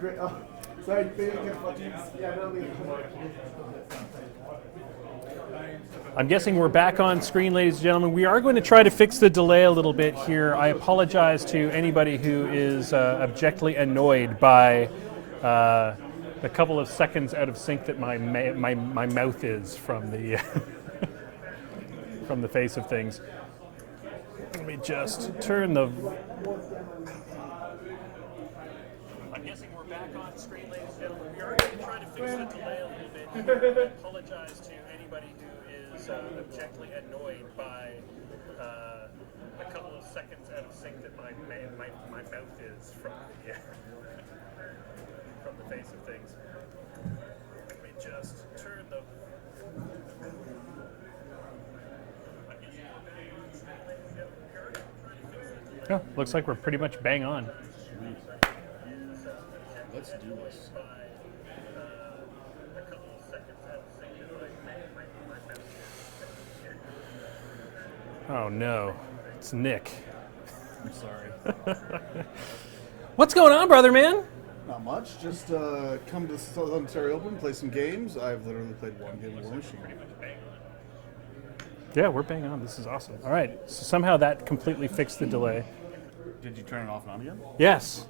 Great. Oh, sorry, I'm guessing we're back on screen, ladies and gentlemen. We are going to try to fix the delay a little bit here. I apologize to anybody who is abjectly annoyed by the couple of seconds out of sync that my mouth is from the from the face of things. Let me just turn the. I'm guessing we're back on screen, ladies and gentlemen. We are going to try to fix the delay a little bit. I apologize to anybody who is abjectly annoyed by a couple of seconds out of sync that my mouth is from the from the face of things. Let me just turn the. Oh, looks like we're pretty much bang on. Let's do this. Oh no, it's Nick. I'm sorry. What's going on, brother, man? Not much. Just come to Southern Ontario Open, play some games. I've literally played one game of War Machine. Yeah, we're bang on. This is awesome. All right, so somehow that completely fixed the delay. Did you turn it off and on again? Yes.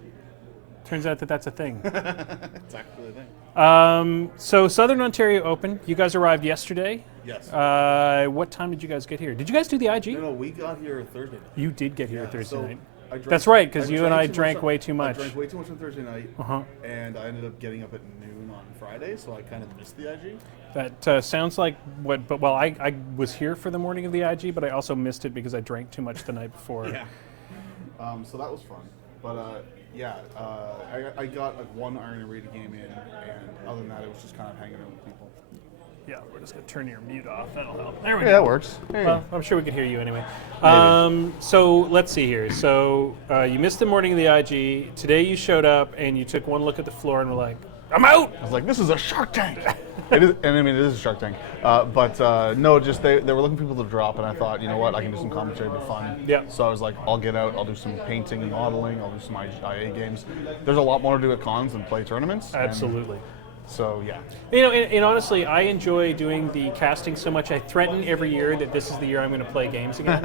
Turns out that that's a thing. It's actually a thing. So Southern Ontario Open, you guys arrived yesterday. Yes. What time did you guys get here? Did you guys do the IG? No, we got here Thursday night. You did get here Thursday night. That's right, 'cause you and I drank way too much. I drank way too much on Thursday night, Uh-huh. and I ended up getting up at noon on Friday, so I kind of missed the IG. That sounds like what, but well, I was here for the morning of the IG, but I also missed it because I drank too much the night before. Yeah. So that was fun. But I got like one Iron Arena game in, and other than that, it was just kind of hanging out with people. Yeah, we're just going to turn your mute off. That'll help. There we Yeah, go. that works. Hey. Well, I'm sure we could hear you anyway. So let's see here. So you missed the morning of the IG. Today you showed up and you took one look at the floor and were like, I'm out! I was like, this is a Shark Tank! It is, and I mean, it is a Shark Tank. No, just they were looking for people to drop, and I thought, you know what, I can do some commentary, it'll be fun. Yeah. So I was like, I'll get out, I'll do some painting and modeling, I'll do some IA games. There's a lot more to do at cons than play tournaments. Absolutely. So, yeah. You know, and honestly, I enjoy doing the casting so much. I threaten every year that this is the year I'm going to play games again.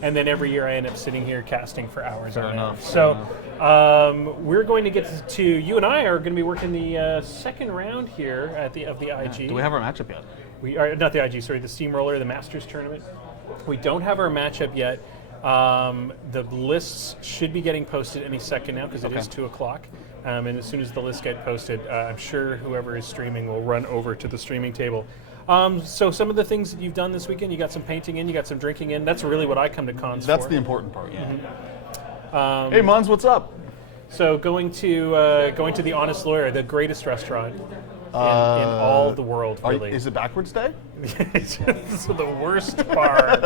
And then every year I end up sitting here casting for hours Fair on enough. end. So we're going to get to, you and I are going to be working the second round here of the IG. Do we have our matchup yet? We are, not the IG, sorry, the Steamroller, the Masters tournament. We don't have our matchup yet. The lists should be getting posted any second now because it is 2 o'clock. And as soon as the lists get posted, I'm sure whoever is streaming will run over to the streaming table. So some of the things that you've done this weekend, you got some painting in, you got some drinking in. That's really what I come to cons That's for. the important part, yeah. Mm-hmm. Hey, Mons, what's up? So going to the Honest Lawyer, the greatest restaurant in all the world, really. Is it backwards day? It's the worst bar.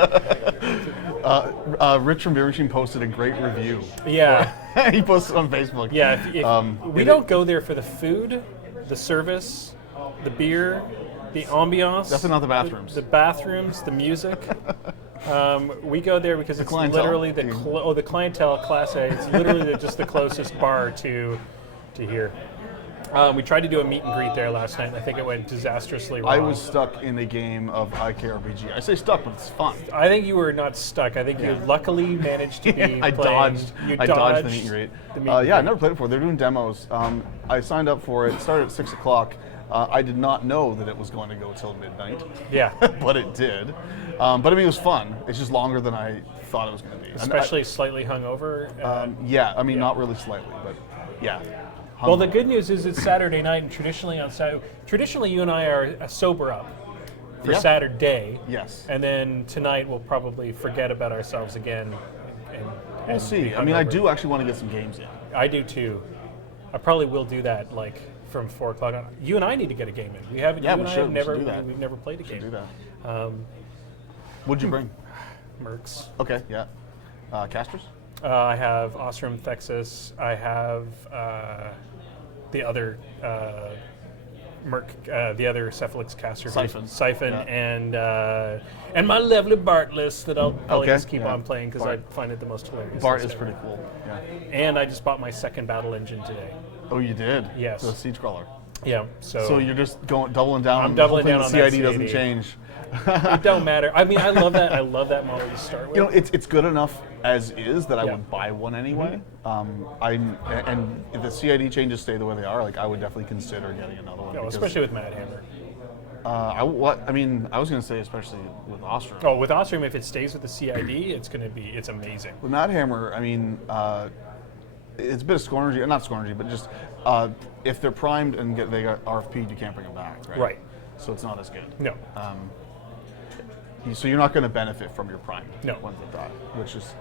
Rich from Beer Machine posted a great review. Yeah. He posted on Facebook. Yeah, we don't go there for the food, the service, the beer, the ambiance. Definitely not the bathrooms. The bathrooms, the music. We go there because it's clientele. literally the clientele, Class A. It's literally just the closest bar to here. We tried to do a meet and greet there last night, and I think it went disastrously wrong. I was stuck in a game of IKRPG. I say stuck, but it's fun. I think you were not stuck. I think you luckily managed to be I playing. dodged the meet and greet. I never played it before. They're doing demos. I signed up for it. It started at 6 o'clock. I did not know that it was going to go till midnight. Yeah. But it did. But I mean, it was fun. It's just longer than I thought it was going to be. Especially slightly hungover. Yeah, I mean, not really slightly, but yeah. Well, the good news is it's Saturday night, and traditionally you and I are sober up for Saturday. Yes. And then tonight we'll probably forget about ourselves again. We'll see. I mean, I do actually want to get some games in. I do too. I probably will do that, like from 4 o'clock on. You and I need to get a game in. We haven't. Yeah, you we and I should. have never. We should do that. We've never played a game. Do that. What'd you bring? Mercs. Okay. Yeah. Casters. I have Osram Thexus. I have the other the other Cephalix caster, Siphon, and my lovely Bart list that I'll probably Okay, just keep on playing because I find it the most hilarious. Bart list is ever. pretty cool. Yeah. And I just bought my second battle engine today. Oh, you did? Yes. The siege crawler. Yeah. So you're just doubling down. I'm doubling down on the that CID doesn't CID. change. It don't matter. I mean, I love that. I love that model to start with. You know, it's good enough as is that I would buy one anyway. And if the CID changes stay the way they are, like I would definitely consider getting another one. No, especially with Mad Hammer. I was going to say especially with Ostrom. Oh, with Ostrom, if it stays with the CID, it's amazing. With Mad Hammer, I mean, it's a bit of score energy, not score energy, but just if they're primed and they got RFP'd, you can't bring them back, right? Right. So it's not as good. No. So you're not going to benefit from your primed ones that die, which is,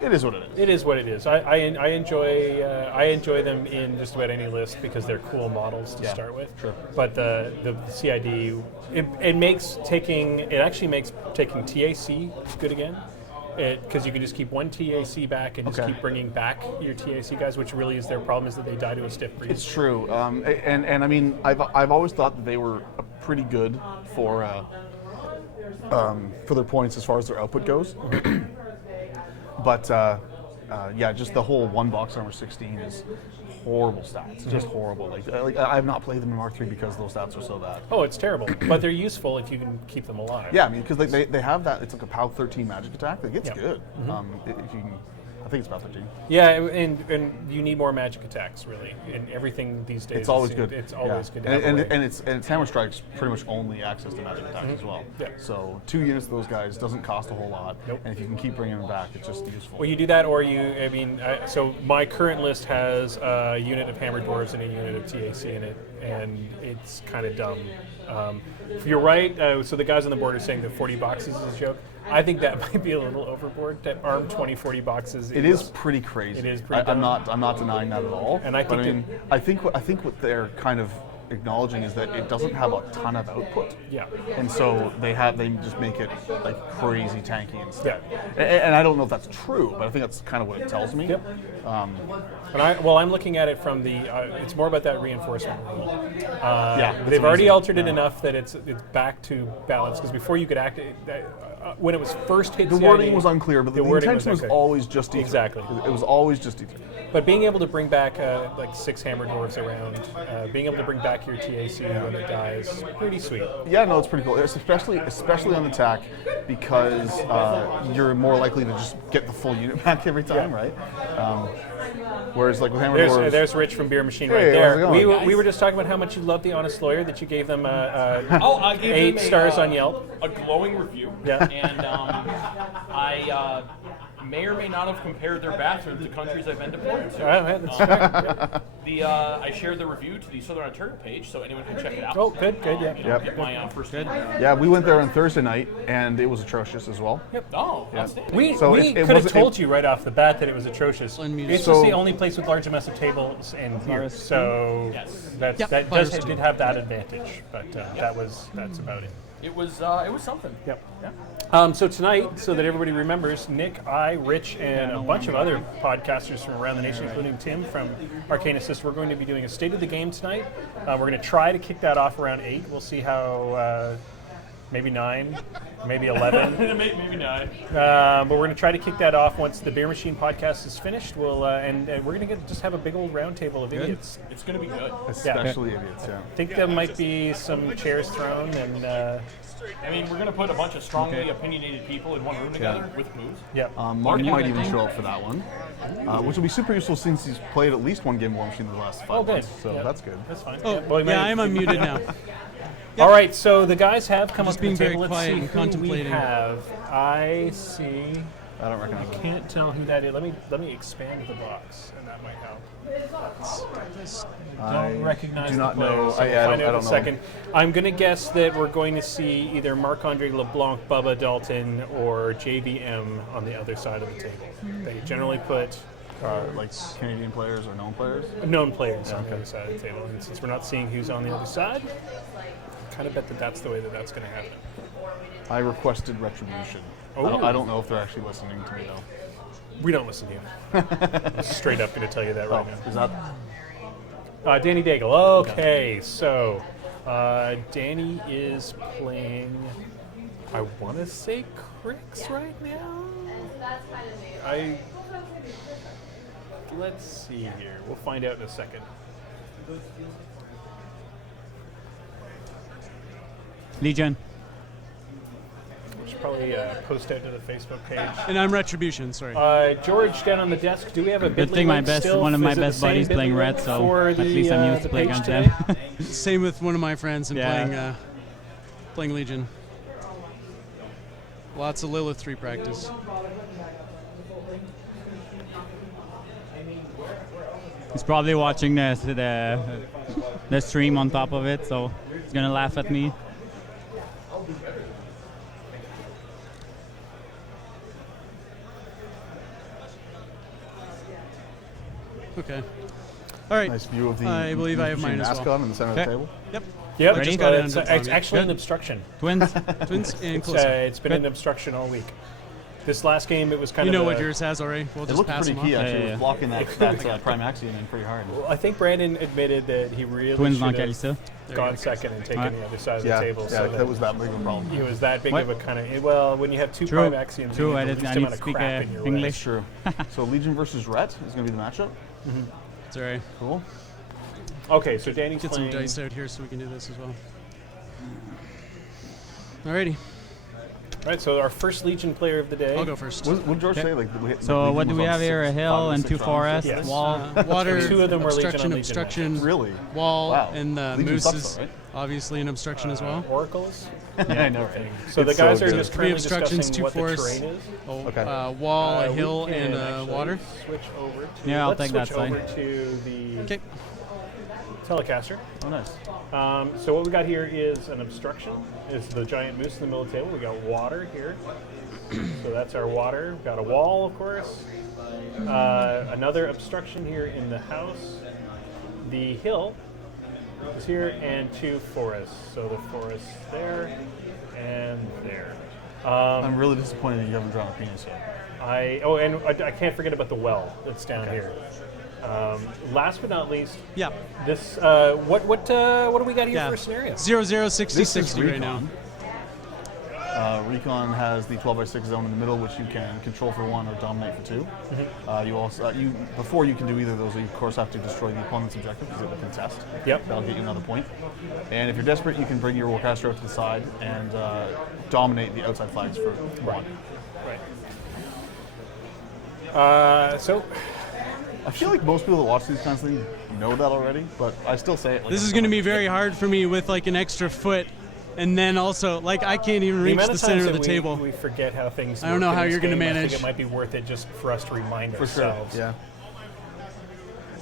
it is what it is. It is what it is. I enjoy them in just about any list because they're cool models to start with. Sure. But the CID, it actually makes taking TAC good again. Because you can just keep one TAC back and just keep bringing back your TAC guys, which really is their problem, is that they die to a stiff breeze. It's true, and I mean, I've always thought that they were pretty good for their points as far as their output goes. But just the whole one box armor 16 is horrible stats, just horrible. Like I have not played them in Mark III because those stats are so bad. Oh, it's terrible, but they're useful if you can keep them alive. Yeah, I mean, because they have that. It's like a POW 13 magic attack. Like it's good. If you can, I think it's POW 13. Yeah, and you need more magic attacks, really. And everything these days. It's always good. It's always good. To And have it's Hammer Strike's pretty much only access to magic attacks as well. Yeah. So 2 units of those guys doesn't cost a whole lot. Nope. And if you can keep bringing them back, it's just useful. Well, you do that, or so my current list has a unit of Hammer Dwarves and a unit of TAC in it, and it's kind of dumb. You're right. So the guys on the board are saying that 40 boxes is a joke. I think that might be a little overboard. To arm 40 boxes. It is pretty crazy. It is pretty. I'm not denying that at all. And I think I think what they're kind of acknowledging is that it doesn't have a ton of output. Yeah. And so they just make it like crazy tanky instead. Yeah. And I don't know if that's true, but I think that's kind of what it tells me. Yep. I'm looking at it from it's more about that reinforcement rule. They've already altered it enough that it's back to balance, because before you could act. When it was first hit, The wording was unclear, but the intention was always just ether. Exactly. It was always just ether. But being able to bring back like 6 Hammer Dwarves around, being able to bring back your TAC when it dies, pretty sweet. Yeah, no, it's pretty cool. It's especially on attack, because you're more likely to just get the full unit back every time, right? Whereas like with Hammer Dwarves, there's Rich from Beer Machine Hey, right how's it there. going? We were just talking about how much you love the Honest Lawyer, that you gave them I gave 8 them stars on Yelp. A glowing review. Yeah. And I may or may not have compared their bathrooms to countries I've been deployed to. I shared the review to the Southern Ontario page, so anyone can check it out. Oh, good, yeah. Get my first good. yeah, we went there on Thursday night, and it was atrocious as well. Oh, outstanding. We So could have told you right off the bat that it was atrocious. It's just the only place with large amounts of tables in here, so that did have that advantage. But that's about it. It was something. Yep. So tonight, so that everybody remembers, Nick, I, Rich, and a bunch of other podcasters from around the nation, including Tim from Arcane Assist, we're going to be doing a State of the Game tonight. We're going to try to kick that off around 8. We'll see how, maybe 9, maybe 11. Maybe 9. But we're going to try to kick that off once the Beer Machine podcast is finished. We'll and we're going to just have a big old round table of idiots. It's going to be good. Especially idiots, yeah. I think there might be some chairs thrown, and I mean, we're going to put a bunch of strongly opinionated people in one room together with moves. yeah. Mark might even show up for that one, which will be super useful since he's played at least one game of War Machine in the last 5 months. So that's good. That's fine. Oh, yeah, I'm unmuted now. All right, so the guys have come Just up to the being very table. Let's quiet see and who contemplating. we have. I see. I don't recognize I it. can't tell who that is. Let me expand the box, and that might help. Don't recognize do not the players, know. so I we'll find don't out in a know. second. I'm going to guess that we're going to see either Marc-Andre LeBlanc, Bubba Dalton, or JVM on the other side of the table. They generally put Like Canadian players or known players? known players on the other side of the table. And since we're not seeing who's on the other side, I kind of bet that that's the way that that's going to happen. I requested retribution. Oh. I don't know if they're actually listening to me though. We don't listen to you. I'm straight up going to tell you that right now. Is that? Dany Daigle. Okay, so Dany is playing, I want to say Crix right now. Let's see here. We'll find out in a second. Legion. We should probably post out to the Facebook page. And I'm Retribution, sorry. George, down on the desk, do we have a Good Bitly thing my link best, still? one of my Is it the best same buddies Bitly playing link red, so for at least the, I'm used the to playing page against today? them. Same with one of my friends and Yeah. playing Legion. Lots of Lilith 3 practice. He's probably watching the stream on top of it, so he's gonna laugh at me. Okay. All right. Nice view of the I believe I have mine as mascot well. in the center of the Okay. table. Yep. Yep, Ready? just Got it it's, under it's time. actually an Good. obstruction. Twins. Twins and It's, closer. it's been an obstruction all week. This last game, it was kind You of know a- what yours has already. We'll It just looked pass pretty them key, off. actually. Yeah, It yeah. was blocking that Prime Axiom in pretty hard. I think Brandon admitted that he really Twins should not have Kaelyssa. gone second and taken Alright. the other side of Yeah, the table. yeah, so that was that big of a problem. It was that big What? of a kind of, well, when you have two True. prime axioms, True, you I need the did- least I need amount to of speak, crap in your English. way. True. So Legion versus Rhett is going to be the matchup. It's all right. Cool. Okay, so Danny's Get some playing. dice out here so we can do this as well. Alrighty. All right, so our first Legion player of the day. I'll go first. What did George Okay. say? Like, So Legion what do was we on have here? A 5 hill or and 6 two rounds? forests, Yes. wall. Water, Two of them were Legion obstruction, on Legion obstruction, Really? wall, Wow. and Legion Moose sucks is though, right? obviously an obstruction as well. Oracles. I know. So the It's guys so are good. just Three currently obstructions, discussing two what the forests. terrain is. Oh, Okay. wall, a We hill, can and actually water. Switch over to. Yeah, I'll let's take that switch over side. to the Okay. Telecaster. Oh, nice. So what we got here is an obstruction. Is the giant moose in the middle of the table. We got water here. So that's our water. We've got a wall, of course. Another obstruction here in the house. The hill is here, and two forests. So the forest there and there. I'm really disappointed that you haven't drawn a penis yet. I can't forget about the well that's down here. Last but not least, Yeah. this what do we got here Yeah. for a scenario? 0-0-60-60 This is right now. Recon has the 12x6 zone in the middle, which you can control for 1 or dominate for 2. You also, before you can do either of those, you of course have to destroy the opponent's objective because it will contest. Yep. That'll get you another point. And if you're desperate, you can bring your Warcaster out to the side and dominate the outside flags for 1. Right. So I feel like most people that watch these kinds of things know that already, but I still say it. Like This is going to be very hard for me with like an extra foot, and then also like I can't even the reach amount the of center times of that the table. we forget how things. I don't know work in how this you're gonna game. I manage. think it might be worth it just for us to remind for sure. ourselves. Yeah.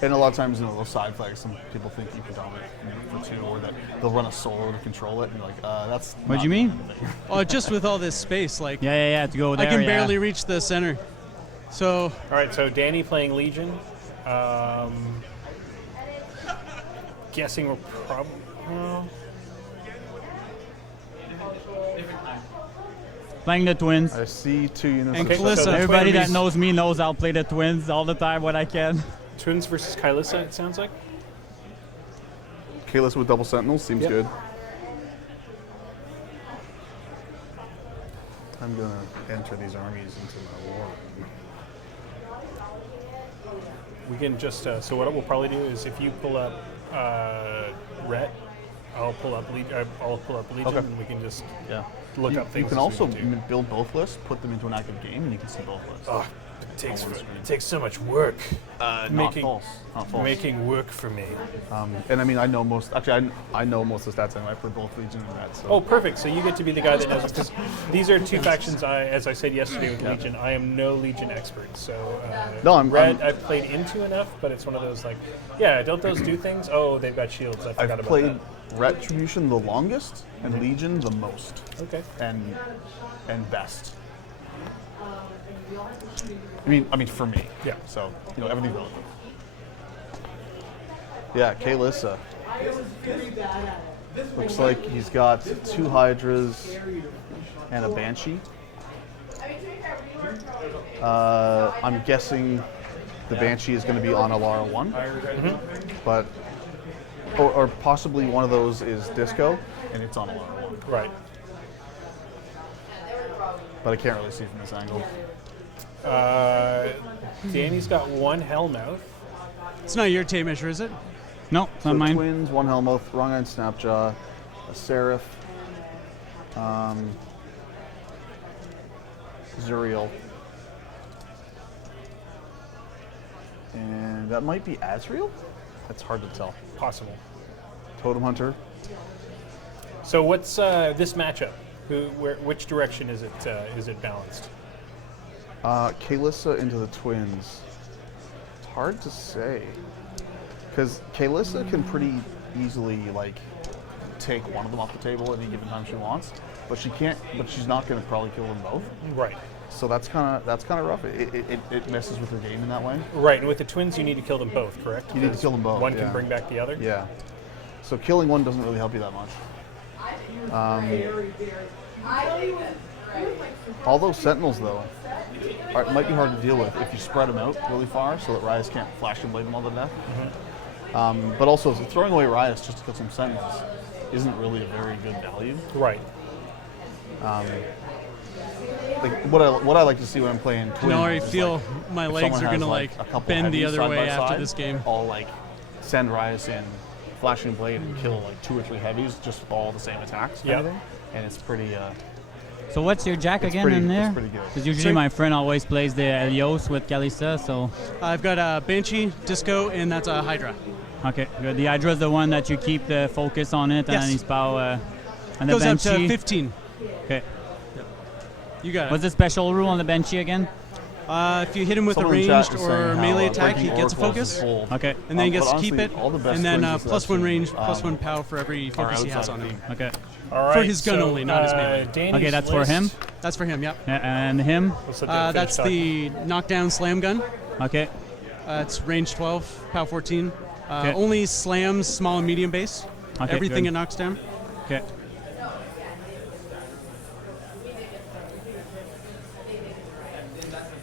And a lot of times, those side flags, some people think you can dominate for 2, or that they'll run a solo to control it, and you're like, that's. What do not you mean? the thing. Oh, just with all this space, like Yeah, to go there. I can yeah. barely reach the center. So All right. So Danny playing Legion. Guessing we're probably. Playing the twins. I see 2 units. And of Kaelyssa. special- Everybody Twins. that knows me knows I'll play the twins all the time when I can. Twins versus Kaelyssa, it sounds like. Kaelyssa with double sentinels seems Yep. good. I'm gonna enter these armies into my war. We can just so what we'll probably do is if you pull up Rhett, I'll pull up Legion, Okay. and we can just Yeah. look you, up things. You can as we also need to. build both lists, put them into an active game, and you can see both lists. Oh, it On one screen. takes so much work. Not making- false. Not false. Making work for me. And I mean, I know most. Actually, I know most of the stats, and I play both Legion and Red. So. Oh, perfect. So you get to be the guy that knows it, because these are two factions. As I said yesterday with Legion, I am no Legion expert. So No, I'm- Red. I'm- I've played into enough, but it's one of those like, yeah, don't those do things? Oh, they've got shields. I forgot I've about played that. Retribution the longest, and Legion the most, Okay. and best. I mean, for me. Yeah. So everything's relative. Yeah, Kaelyssa. Looks like he's got 2 Hydras and a Banshee. I'm guessing the Banshee is going to be on Alara 1, but or possibly one of those is disco, and it's on a lower one. Right. But I can't really see from this angle. Dany's got one Hellmouth. It's not your tape measure, is it? No, it's So not mine. twins, one Hellmouth, wrong end Snapjaw, a Seraph, Zuriel, and that might be Azrael? That's hard to tell. Possible. Totem Hunter. So what's this matchup? Which direction is it balanced? Kaelyssa into the twins. It's hard to say. Because Kaelyssa can pretty easily like take one of them off the table at any given time she wants, but she can't. But she's not going to probably kill them both. Right. So that's kind of rough. It messes with her game in that way. Right, and with the twins, you need to kill them both, correct? You need to kill them both. One yeah. can bring back the other. Yeah. So killing one doesn't really help you that much. All those sentinels though, might be hard to deal with if you spread them out really far so that Rhyas can't flash and blade them all to death. But also, throwing away Rhyas just to kill some sentinels isn't really a very good value. Right. Like what I like to see when I'm playing twins. No, I is, feel like, my if legs someone are has, gonna like, a couple bend the heavies other side way by after side, this game. I'll like send Rhyas in, flashing blade, and kill like 2 or 3 heavies, just all the same attacks. Kind of thing. And it's pretty. So what's your jack again pretty- in there? it's pretty good. Because usually my friend always plays the Elios with Kaelyssa, so I've got a Banshee, Disco, and that's a Hydra. okay, good. The Hydra is the one that you keep the focus on it, and Yes. then he's power. And the Goes up to Banshee. 15. Okay. You got it. What's the special rule on the Banshee again? If you hit him with Someone a in chat ranged is or saying how, melee attack, he breaking gets a oracles is focus. bold. Okay. And then he gets But to keep honestly, it. all the best And then twins plus I've 1 seen, range, plus 1 pow for every are focus he has outside on of him. Okay. All right. his gun only, not his melee. Dany's Okay, that's for him. list- That's for him, yep. And him. Let's let Dan That's finish the knockdown slam gun. Okay. It's range 12, pow 14. Okay. Only slams small and medium base. Okay, Everything good. it knocks down. Okay.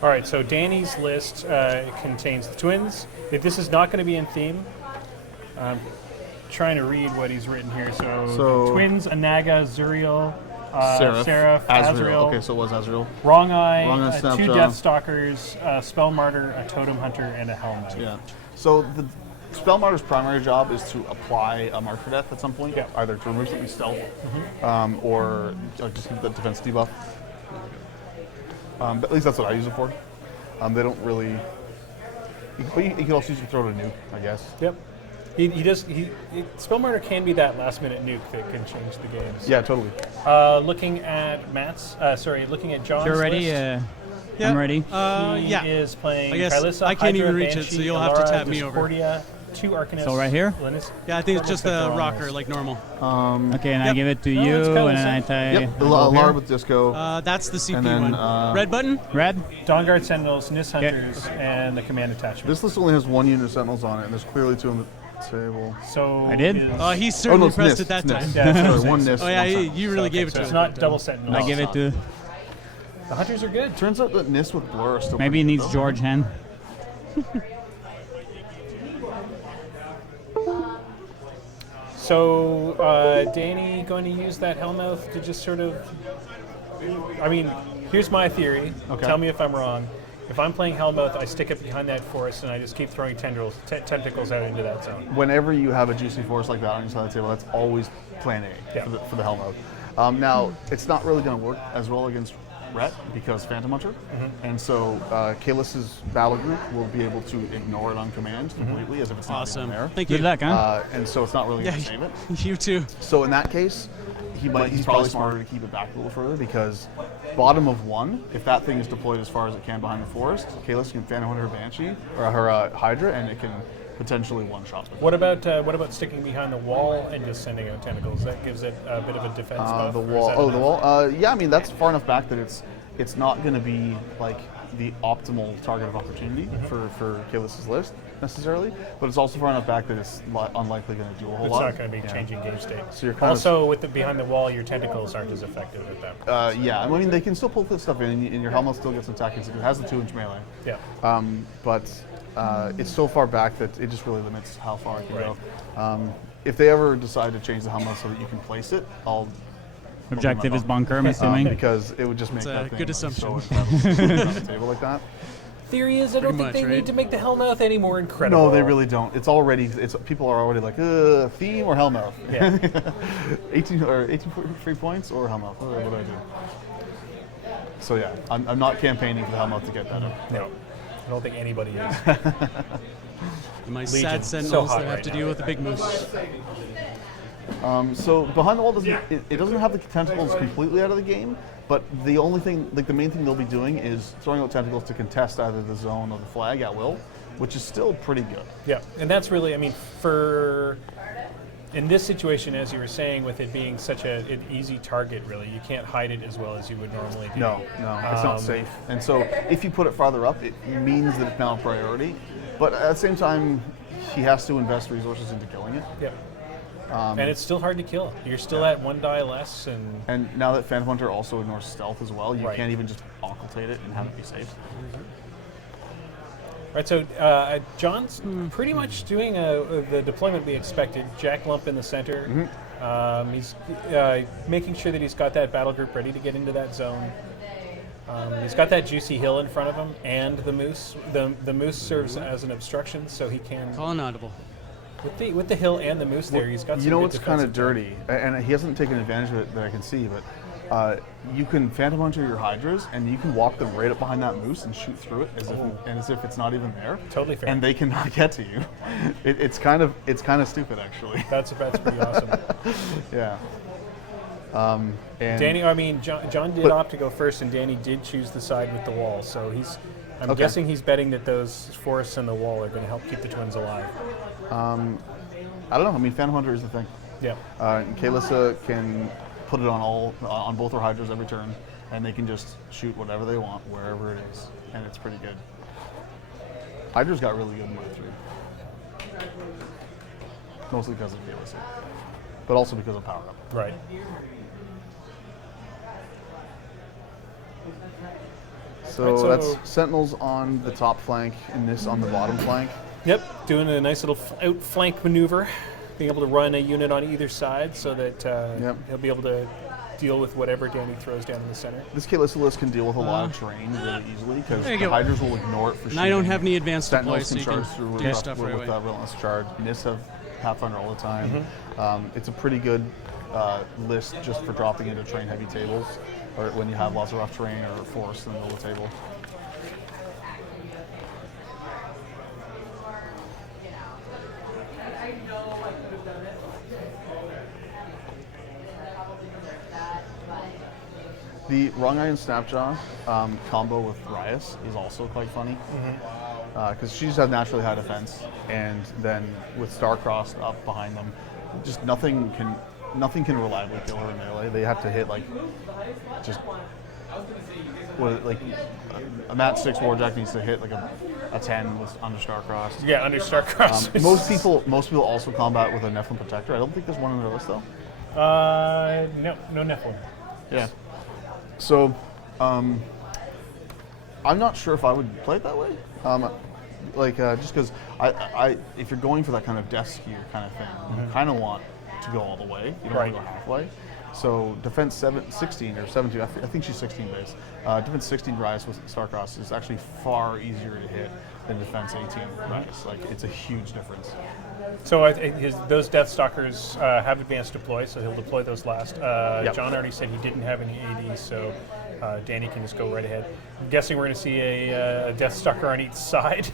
All right, so Dany's list contains the twins. If this is not going to be in theme, I'm trying to read what he's written here. So the twins, Anaga, Zuriel, Seraph, Azrael. Okay, so it was Azrael. Wrong Eye, Wrong Eye, 2 Snapjaw. Deathstalkers, Spell Martyr, a Totem Hunter, and a Helmet. Yeah. So the Spell Martyr's primary job is to apply a Mark for Death at some point, Yeah. either to remove something stealth or just keep the defense debuff. But at least that's what I use it for. They don't really. But you can also use it to throw to nuke, I guess. Yep. He does. Spell Martyr can be that last-minute nuke that can change the games. Yeah, totally. Looking at looking at John's You're ready? list. Yeah. I'm ready. He Yeah. is playing I guess Kaelyssa, I can't even Hydra, reach it, Banshee, so you'll have to Alara, tap me over. Discordia, 2 Arcanists. So right here? Linus, Yeah, I think it's just Looks like the they're on rocker, this. like normal. Okay, and I Yep. give it to No, you, it's and then I Kaelyssa. tell Yep, you. Alara with Disco. That's the CP And then, one. Red button? Red? Dawnguard Sentinels, Nis Hunters, and the command attachment. This list only has 1 unit of Sentinels on it, and there's clearly 2 on the table. So I did? is- He certainly it's pressed Nist, it that it's time. Nist. Yeah, Sorry, so 1 it's- Nist. Oh yeah, one you Sentinel. really gave it so to it's him. not double Sentinels. I give it to. The Hunters are good. Turns out that Nist with Blur is still Maybe it pretty needs good, George Hen. So Dany going to use that Hellmouth to just sort of. I mean, here's my theory. Okay. Tell me if I'm wrong. If I'm playing Hellmouth, I stick it behind that forest and I just keep throwing tentacles out into that zone. Whenever you have a juicy force like that on your side of the table, that's always plan A Yeah. for the Hellmouth. Now, it's not really going to work as well against Rhett because Phantom Hunter, and so Kaelyss's battle group will be able to ignore it on command completely as if it's not Awesome. even there. Thank you. Good luck, huh? And so it's not really Yeah, going to save it. you too. So in that case, he's probably smarter to keep it back a little further because bottom of 1, if that thing is deployed as far as it can behind the forest, Kaelyssa can Phantom Hunter her Banshee or her Hydra, and it can potentially one-shot with it. What about sticking behind the wall and just sending out tentacles? That gives it a bit of a defense buff. The or is wall. that Oh, the enough? wall. Yeah, I mean that's far enough back that it's not going to be like the optimal target of opportunity for Kaelyss's list necessarily, but it's also far enough back that it's unlikely going to do a whole It's lot. not going to be changing game state. So you're kind also, with the behind the wall, your tentacles aren't as effective at that. Yeah, I mean they can still pull this stuff in, and your helmet still gets some attack. It has the 2-inch melee. Yeah. But it's so far back that it just really limits how far it can Right. go. if they ever decide to change the helmet so that you can place it, I'll. Objective is bunker, I'm assuming. Because it would just make It's a that thing good like, assumption. so incredible on the table like that. Theory is, I don't think much, they right? need to make the Hellmouth any more incredible. No, they really don't. It's already. People are already like, theme or Hellmouth. Yeah. 18 free points or Hellmouth. What do I do? So yeah, I'm not campaigning for the Hellmouth to get that up. No, I don't think anybody is. My Legion, sad so sentinels hot that have right to now. deal with the big moose. So behind the wall it doesn't have the tentacles completely out of the game, but the only thing, like the main thing they'll be doing is throwing out tentacles to contest either the zone or the flag at will, which is still pretty good. Yeah, and that's really, I mean, in this situation, as you were saying, with it being such an easy target, really, you can't hide it as well as you would normally do. No, it's not safe. And so if you put it farther up, it means that it's now a priority. But at the same time, he has to invest resources into killing it. Yeah. And it's still hard to kill. You're still at one die less, And now that Phantom Hunter also ignores stealth as well, you Right. can't even just occultate it and have it be safe. Right, so Jon's pretty much doing the deployment we expected. Jack Lump in the center. He's making sure that he's got that battle group ready to get into that zone. He's got that juicy hill in front of him and the moose. The moose serves as an obstruction, so he can Call an audible. with the hill and the moose there. He's got some You know good what's kind of defensive- dirty, and he hasn't taken advantage of it that I can see, but you can Phantom Hunter your Hydras, and you can walk them right up behind that moose and shoot through it as if it's not even there. Totally fair. And they cannot get to you. It's kind of stupid, actually. That's pretty awesome. Yeah. And Dany, I mean, Jon did opt to go first, and Dany did choose the side with the wall. So I'm Okay. guessing he's betting that those forests and the wall are going to help keep the twins alive. I don't know. I mean, Phantom Hunter is the thing. Yeah. Kaelyssa can put it on both their Hydras every turn, and they can just shoot whatever they want wherever it is, and it's pretty good. Hydra's got really good in Mark 3. Mostly because of Kaelyssa, but also because of power up. Right. So, Right, so- that's Sentinels on the top flank and this on the bottom flank. Yep. Doing a nice little outflank maneuver, being able to run a unit on either side so that Yep. he'll be able to deal with whatever Dany throws down in the center. This Kaelyssa list can deal with a lot of terrain really easily because There you the go. Hydras will ignore it for And shooting. I don't have any advanced deploy, Sentinels so can you charge can through do with, stuff right away. Relentless Charge. NIST have Pathfinder all the time. It's a pretty good list just for dropping into terrain-heavy tables, or when you have lots of rough terrain or forest in the middle of the table. The Wrong Eye and Snapjaw combo with Rhyas is also quite funny because she just has naturally high defense, and then with Star-Crossed up behind them, just nothing can reliably kill her in melee. They have to hit like just a Mat 6 Warjack needs to hit like a 10 with under Star-Crossed. Yeah, under Star-Crossed. Most people also combat with a Nephilim Protector. I don't think there's one on their list though. No Nephilim. Yeah. So, I'm not sure if I would play it that way. Just because if you're going for that kind of death skew kind of thing, you kind of want to go all the way. You don't want to go halfway. So, defense 16 or 17, I think she's 16 base. Defense 16 Rhyas with Starcross is actually far easier to hit than defense 18 Rhyas. Like, it's a huge difference. So those Death Stalkers have advanced deploy, so he'll deploy those last. Yep. John already said he didn't have any AD, so Dany can just go right ahead. I'm guessing we're going to see a Death Stalker on each side,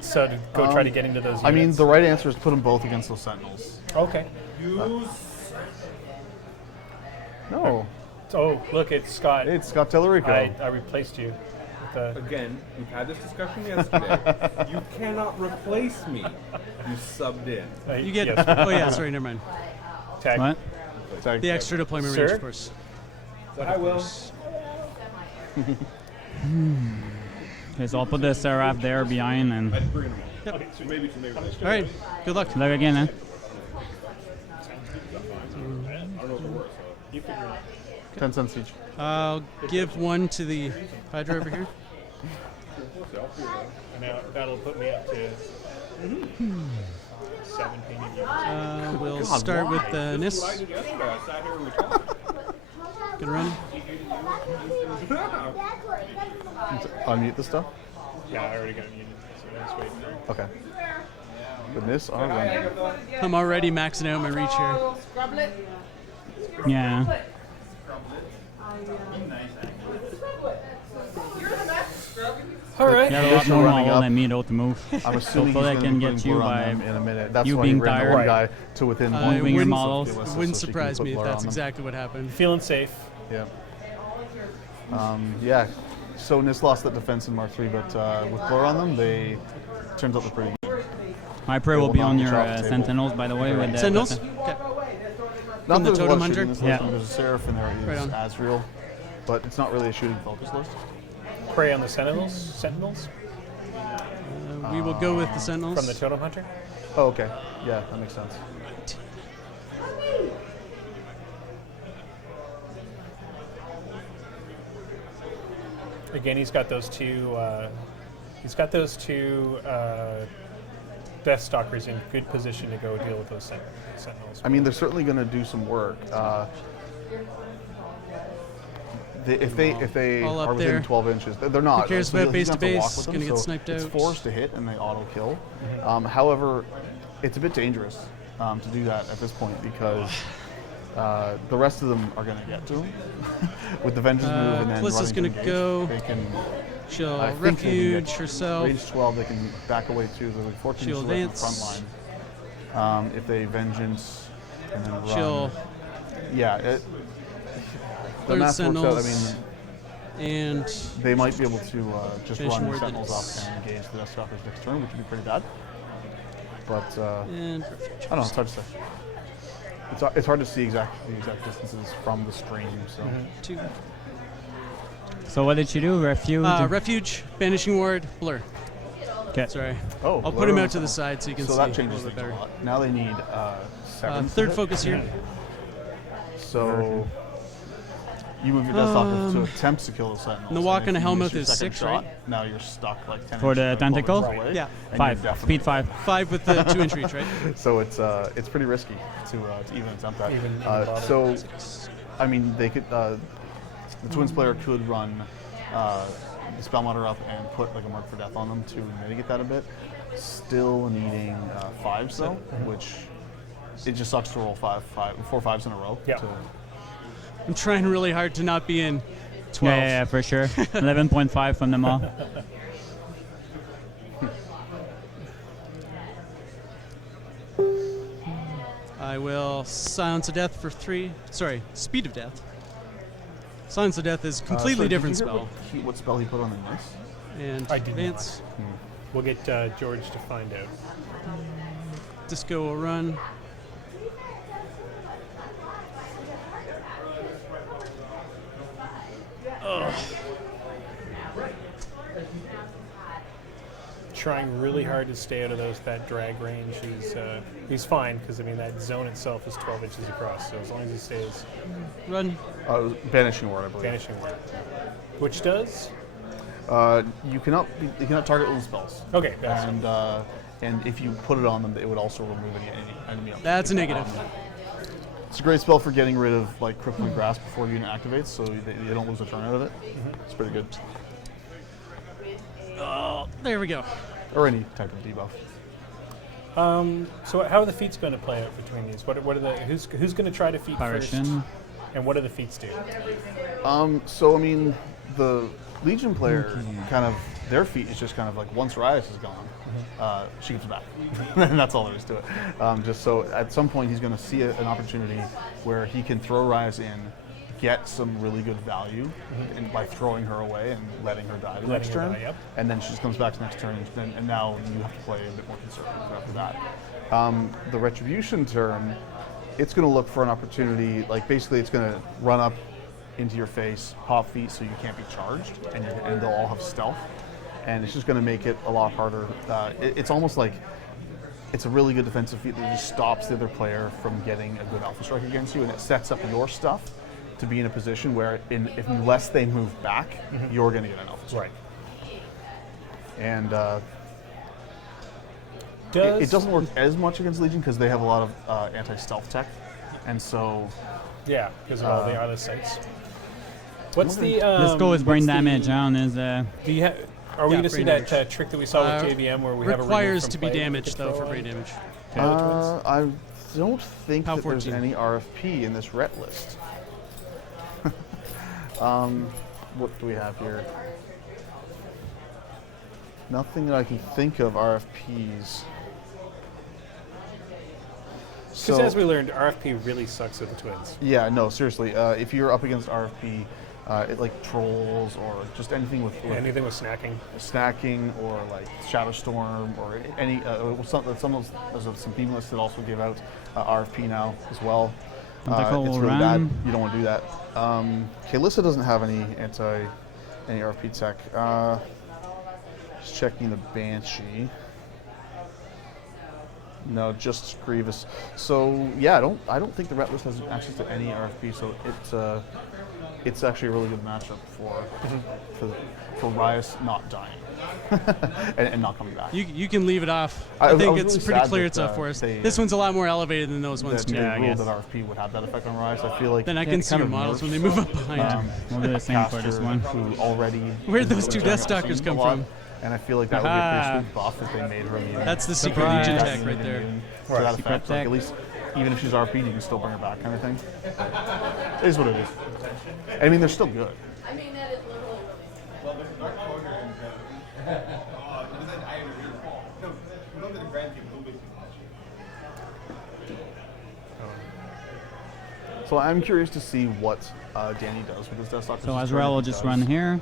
so to go try to get into those units. I mean, the right answer is put them both against those Sentinels. Okay. No, Oh, look, it's Scott. it's Scott Tellerico. I replaced you. With Again, we've had this discussion yesterday. You cannot replace me. You subbed in. You get. yes, Oh yeah, sorry, never mind. tag. What? Tag- The extra deployment Sir? range, of course. I will. Okay, so I'll put the Seraph there behind and I'd bring them all. Maybe. All right. Good luck. look again, eh? 10 cents each. I'll give one to the Hydra over here. Now that'll put me up to 7 painted units. We'll God, start with why? the Nis. Decided yesterday, I sat here and we talked. Good run. Unmute the stuff. Yeah, I already got muted, so let's wait for Okay. The Nis are running. I'm already maxing out my reach here. Yeah. All right. You have a lot Additional more running model up. than me though to move. I'm assuming Hopefully I he's can going get to you blur on by them in a minute. That's you why being he ran the one tired. guy to within I one. Moving your wouldn't- models. Kaelyssa, so Wouldn't she can surprise put me if blur that's on them. exactly what happened. Feeling safe. Yeah. Yeah. So Nis lost that defense in Mark 3, but with blur on them, they turns out they're pretty good. My prayer They will will be not on get your off the table. Sentinels, by the way. With the Sentinels? weapon. Okay. Not From the that there's a Totem lot of shooting Hunter? in this list. Yeah. There's a Seraph and there Right is on. Azrael, but it's not really a shooting focus list. Prey on the Sentinels. Sentinels We will go with the Sentinels. from the Totem Hunter. Oh, okay. Yeah, that makes sense. Again, he's got those two. He's got those two Deathstalkers in good position to go deal with those Sentinels. I mean, they're certainly going to do some work. If they All up are within there. 12 inches, they're not. Who cares So about he's base to gonna have base? walk with them, Gonna get so sniped It's out. forced to hit and they auto kill. However, it's a bit dangerous to do that at this point because the rest of them are going to get to him with the Vengeance move and then Kalyssa's running gonna to go. engage. They can She'll I think they can refuge get herself. range 12. They can back away too. They're like 14 She'll inches away from the advance. front line. If they Vengeance and then run, She'll yeah. The clear the math works out. I mean. Sentinels. And They might be able to just Finish run the ward Sentinels that's- up and engage the Deathstalkers next turn, which would be pretty bad. But and I don't know, it's hard to say. It's hard to see the exact distances from the stream. So two. So what did she do? Refuge? Refuge, Banishing Ward, Blur. Okay. Sorry. oh, I'll put Blur him on out to the Sentinel. side so you can So see that a changes little bit things a better. lot. Now they need Saeryn. Third focus here. So you move your Deathstalker to attempt to kill the Sentinels. and the walk and on if a you miss helmet your is second 6, shot, right? Now you're stuck like 10 For the inches, 12 tentacle? inches away, Yeah. and 5. you're definitely Speed 5. 5 with the 2-inch reach, right? So it's pretty risky to even attempt that. Even So, I mean, they could the Twins player could run the Spellmounder up and put like a Mark for Death on them to mitigate that a bit. Still needing 5s though, which it just sucks to roll 4 5s in a row. Yeah. I'm trying really hard to not be in 12. Yeah, for sure. 11.5 from them all. I will Silence of Death for 3. Sorry, Speed of Death. Silence of Death is a completely Sorry, did different you hear spell. what spell he put on the Nis? And I did advance. We'll get George to find out. Disco will run. Trying really hard to stay out of that drag range. He's fine because I mean that zone itself is 12 inches across. So as long as he stays Run. Banishing Ward, I believe. vanishing ward, which does You cannot target little spells. okay. That's And if you put it on them, it would also remove any enemy. That's a negative. It's a great spell for getting rid of like crippling grasp before the unit activates, so they don't lose a turn out of it. It's pretty good. Oh, there we go. Or any type of debuff. So how are the feats going to play out between these? What are the who's going to try to feat first? Apparition. And what do the feats do? So I mean, the Legion player kind of their feat is just kind of like once Rhyas is gone, she gets back, and that's all there is to it. Just so at some point he's going to see an opportunity where he can throw Rhyas in, get some really good value by throwing her away and letting her die the next her turn, die, yep. and then she just comes back to next turn, and now you have to play a bit more conservative after that. The Retribution turn, it's going to look for an opportunity, like basically it's going to run up into your face, pop feet so you can't be charged, and they'll all have stealth, and it's just going to make it a lot harder. It's almost like it's a really good defensive feat that just stops the other player from getting a good alpha strike against you, and it sets up your stuff to be in a position where unless they move back, you're going to get an alpha strike. Right. And It doesn't work as much against Legion because they have a lot of anti-stealth tech, and so Yeah, because of all the out of sights. What's the Let's go with brain damage on his. Do you are we Yeah, going to see brain that trick that we saw with JVM where we have a requires remove to from be play damaged though for control brain damage. I don't think How that there's 14? any RFP in this ret list. What do we have here? Nothing that I can think of RFPs. Because as we learned, RFP really sucks with the twins. Yeah, no, seriously. If you're up against RFP, like trolls or just anything with Anything with snacking. snacking or like Shadow Storm or any some beam lists that also give out RFP now as well. Tentacle It's really ram. bad. You don't want to do that. Kaelyssa doesn't have any any RFP tech. Just checking the Banshee. No, just Grievous. So yeah, I don't think the ret list has access to any RFP. So it's actually a really good matchup for Rhyas not dying and not coming back. You can leave it off. I I think was it's really pretty sad clear that, it's up for us. they- This one's a lot more elevated than those ones That too. they I ruled guess. that RFP would have that effect on Rhyas. I feel like Then I it can see kind your of models when they nerfs, move up behind. We'll do the same for this Caster one. who already Where'd those is two a Death general Stalkers scene come a lot, from? And I feel like that would be a Aha. pretty sweet buff if they made her immune. That's the Secret Surprise. Legion That's tech right there. immune to that Secret effect. Like, tech. at least, even if she's RP'd, you can still bring her back, kind of thing. It is what it is. I mean, they're still good. I mean, that is literally So I'm curious to see what Dany does with his Death Stalkers. So Azrael will just run here.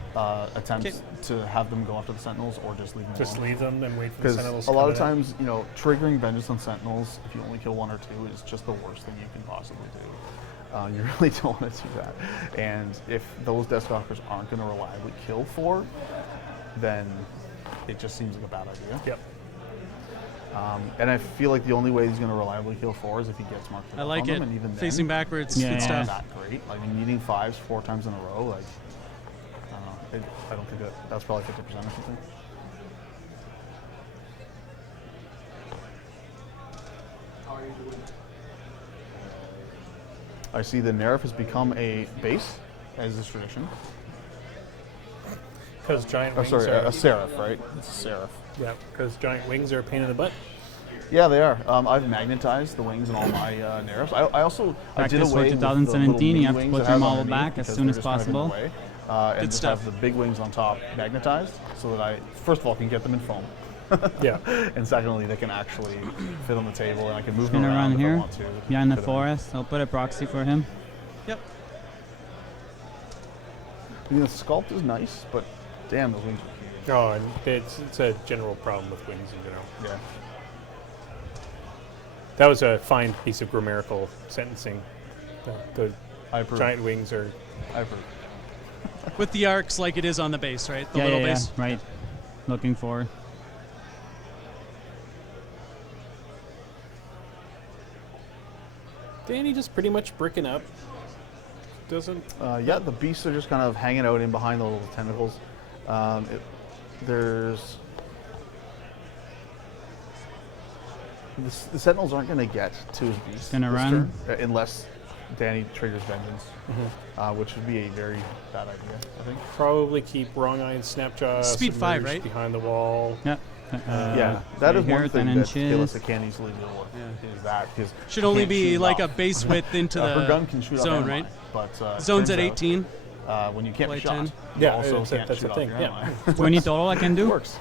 Attempts to have them go after the Sentinels or just leave them Just alone. leave them and wait for the Because Sentinels a to lot come of in. times, triggering Vengeance on Sentinels, if you only kill one or two, is just the worst thing you can possibly do. You really don't want to do that. And if those Death Stalkers aren't going to reliably kill 4, then it just seems like a bad idea. Yep. And I feel like the only way he's going to reliably kill 4 is if he gets marked. I like on it. them, and even Facing then, backwards, Yeah, good it's yeah. stuff. not that great. Like needing 5s 4 times in a row, like I don't know. I don't think that's probably 50% or something. I see the Nerf has become a base, as is tradition. Because giant Oh, wings sorry, are... a Seraph, right? It's a Seraph. Yeah, because giant wings are a pain in the butt. Yeah, they are. I've magnetized the wings in all my Nerfs. I also I did Practice for away with the little 2017. You have to mini put wings it your has model underneath back as because soon they're as just kind of in the possible. way. And Good just stuff. have the big wings on top magnetized so that I, first of all, can get them in foam. Yeah. And secondly, they can actually fit on the table and I can move them Gonna around run if I here want to. behind the fit them in. forest. I'll put a proxy for him. Yep. I mean, the sculpt is nice, but damn, those wings are huge. Oh, and it's a general problem with wings in general. Yeah. That was a fine piece of grammatical sentencing. The I approve. giant wings are... I approve. With the arcs like it is on the base, right? The Yeah, little yeah, base. yeah, right. Looking for. Dany just pretty much bricking up. Doesn't... Yeah, the beasts are just kind of hanging out in behind the little tentacles. There's... The Sentinels aren't going to get to his beast Gonna this run. turn, unless Dany triggers Vengeance, which would be a very bad idea, I think. Probably keep Wrong Eye and Snapjaw Speed 5, submerged right? behind the wall. Yeah. Yeah, that is here, one thing 10 that inches. Kaelyssa can't easily deal with, is that, because Should only be like a base width into her gun the can shoot zone, off right? but Zone's turns at out, 18. when you can't Play be shot, 10. you Yeah, also that's can't the shoot off thing, your yeah. ally. 20 total I can It do. works.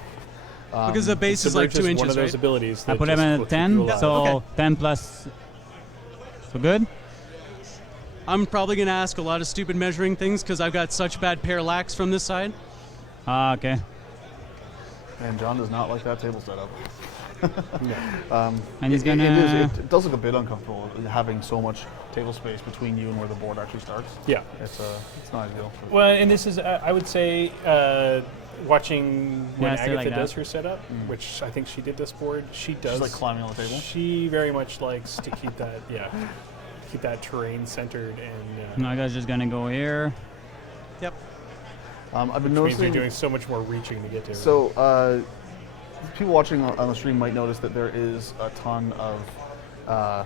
Because the base is like Submerge 2 is one inches, of those right? abilities I that put him just at will keep 10, you alive. so Okay. 10 plus. So good? I'm probably going to ask a lot of stupid measuring things because I've got such bad parallax from this side. Ah, okay. And Jon does not like that table setup. And he's It gonna. does look a bit uncomfortable having so much table space between you and where the board actually starts. Yeah. It's not ideal. Well, and this is, I would say, watching when Yeah, stay Agatha like that. does her setup, which I think she did this board, she does. She's like climbing on the table. She very much likes to keep that, keep that terrain centered, and Now guy's just gonna go here. Yep. I've been which means you're noticing. doing so much more reaching to get to. So people watching on the stream might notice that there is a ton of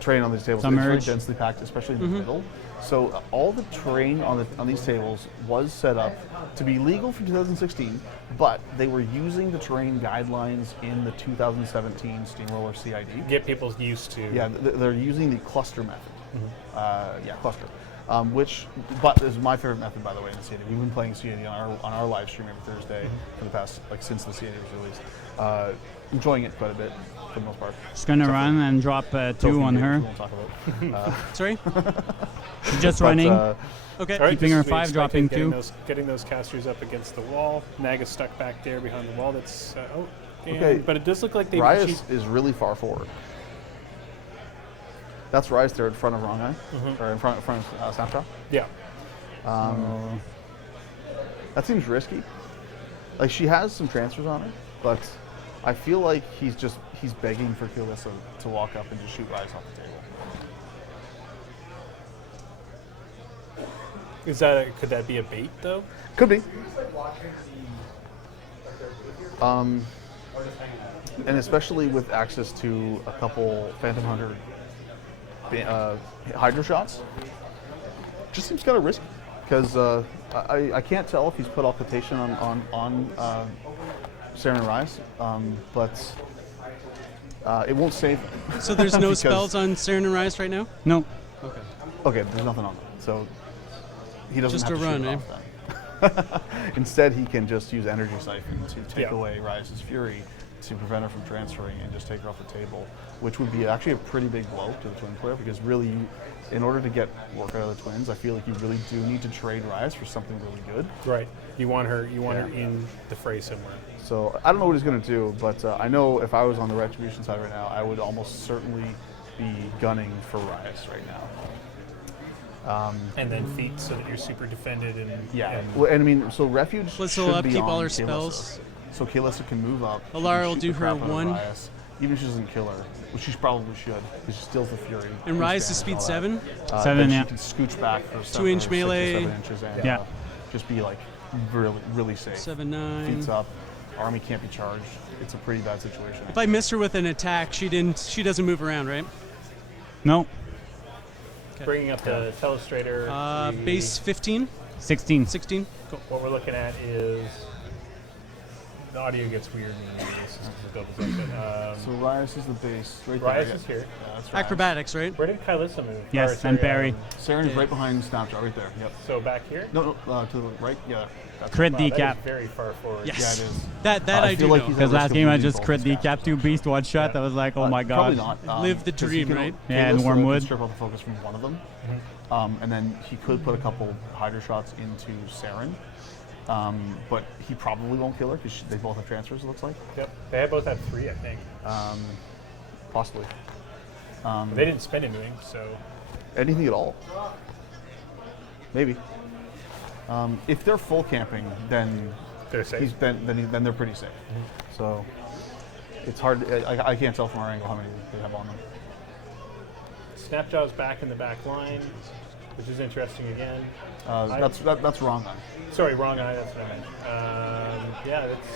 terrain on these tables. Some It's very urge. densely packed, especially in the middle. So all the terrain on these tables was set up to be legal for 2016, but they were using the terrain guidelines in the 2017 Steamroller CID. Get people used to. Yeah, they're using the cluster method. Cluster. But is my favorite method, by the way, in the CID. We've been playing CID on our live stream every Thursday for the past, since the CID was released. Enjoying it quite a bit, for the most part. Just gonna run and drop 2 on her. We won't talk about. Sorry. She's just But, running. Okay. All right, Keeping this her is 5, expected, dropping getting 2. Getting those casters up against the wall. Naga's stuck back there behind the wall. That's Okay, but it does look like they. Rhyas is really far forward. That's Rhyas there in front of Wrong Eye, or in front of Snapshot. Yeah. That seems risky. Like, she has some transfers on her, but I feel like he's begging for Kaelyssa to walk up and just shoot Rhyas off the table. Could that be a bait though? Could be. And especially with access to a couple Phantom Hunter Hydro shots, just seems kind of risky. Because I can't tell if he's put occultation on Saeryn and Rhyas, but it won't save. So there's no spells on Saeryn and Rhyas right now? No. Okay. Okay, there's nothing on them, so he doesn't Just have a to run, shoot eh? it off then. Instead, he can just use Energy Siphon to take away Rhyas' Fury to prevent her from transferring and just take her off the table, which would be actually a pretty big blow to the twin player, because really, in order to get work out of the twins, I feel like you really do need to trade Rhyas for something really good. Right. You want her in the fray somewhere. So I don't know what he's going to do, but I know if I was on the Retribution side right now, I would almost certainly be gunning for Rhyas right now. And then feet so that you're super defended and Well, and I mean, so Refuge Let's should hold up, be keep on all her Kaelyssa. spells. So Kaelyssa can move up. She Alara can will shoot do the her crap out of 1. Rhyas, even if she doesn't kill her, which she probably should, because she steals the Fury. And boost Rhyas damage is speed and all 7? that. 7, then yeah. She can scooch back for 2-inch 6 or melee. 7 inches and Yeah. just be like really, really safe. 7, 9. Feet's up. Army can't be charged. It's a pretty bad situation. If I missed her with an attack, she doesn't move around, right? No. bringing up the telestrator. Base 15? 16. 16? Cool. What we're looking at is the audio gets weird in this because it doubles up. So Rhyas is the base. Right Rhyas there. is here. Yeah, that's Rhyas. Acrobatics, right? Where did Kaelyssa move? Yes, Or, and sorry, Barry. Saren's right behind Snapshot, right there. Yep. So back here? No, to the right. Yeah. That's Crit Wow, that decap. is very far forward. Yes. Yeah, it is. That I I feel do like know. he's Because at last risk of game I losing just both crit his decap 2 beast one shot. I was like, oh my Probably god. not. Live the 'cause dream, he can- right? Yeah, and Kaelyssa Wormwood. can strip out the focus from one of them, and then he could put a couple Hydra shots into Saeryn, but he probably won't kill her because they both have transfers. It looks like, Yep. They both have 3, I think. possibly They didn't spend anything, so anything at all. Maybe if they're full camping, then they're safe. then they're pretty safe. So it's hard. I can't tell from our angle how many they have on them. Snapjaw's back in the back line, which is interesting again. That's wrong. Then. Sorry, wrong eye. That's what I meant. Yeah, that's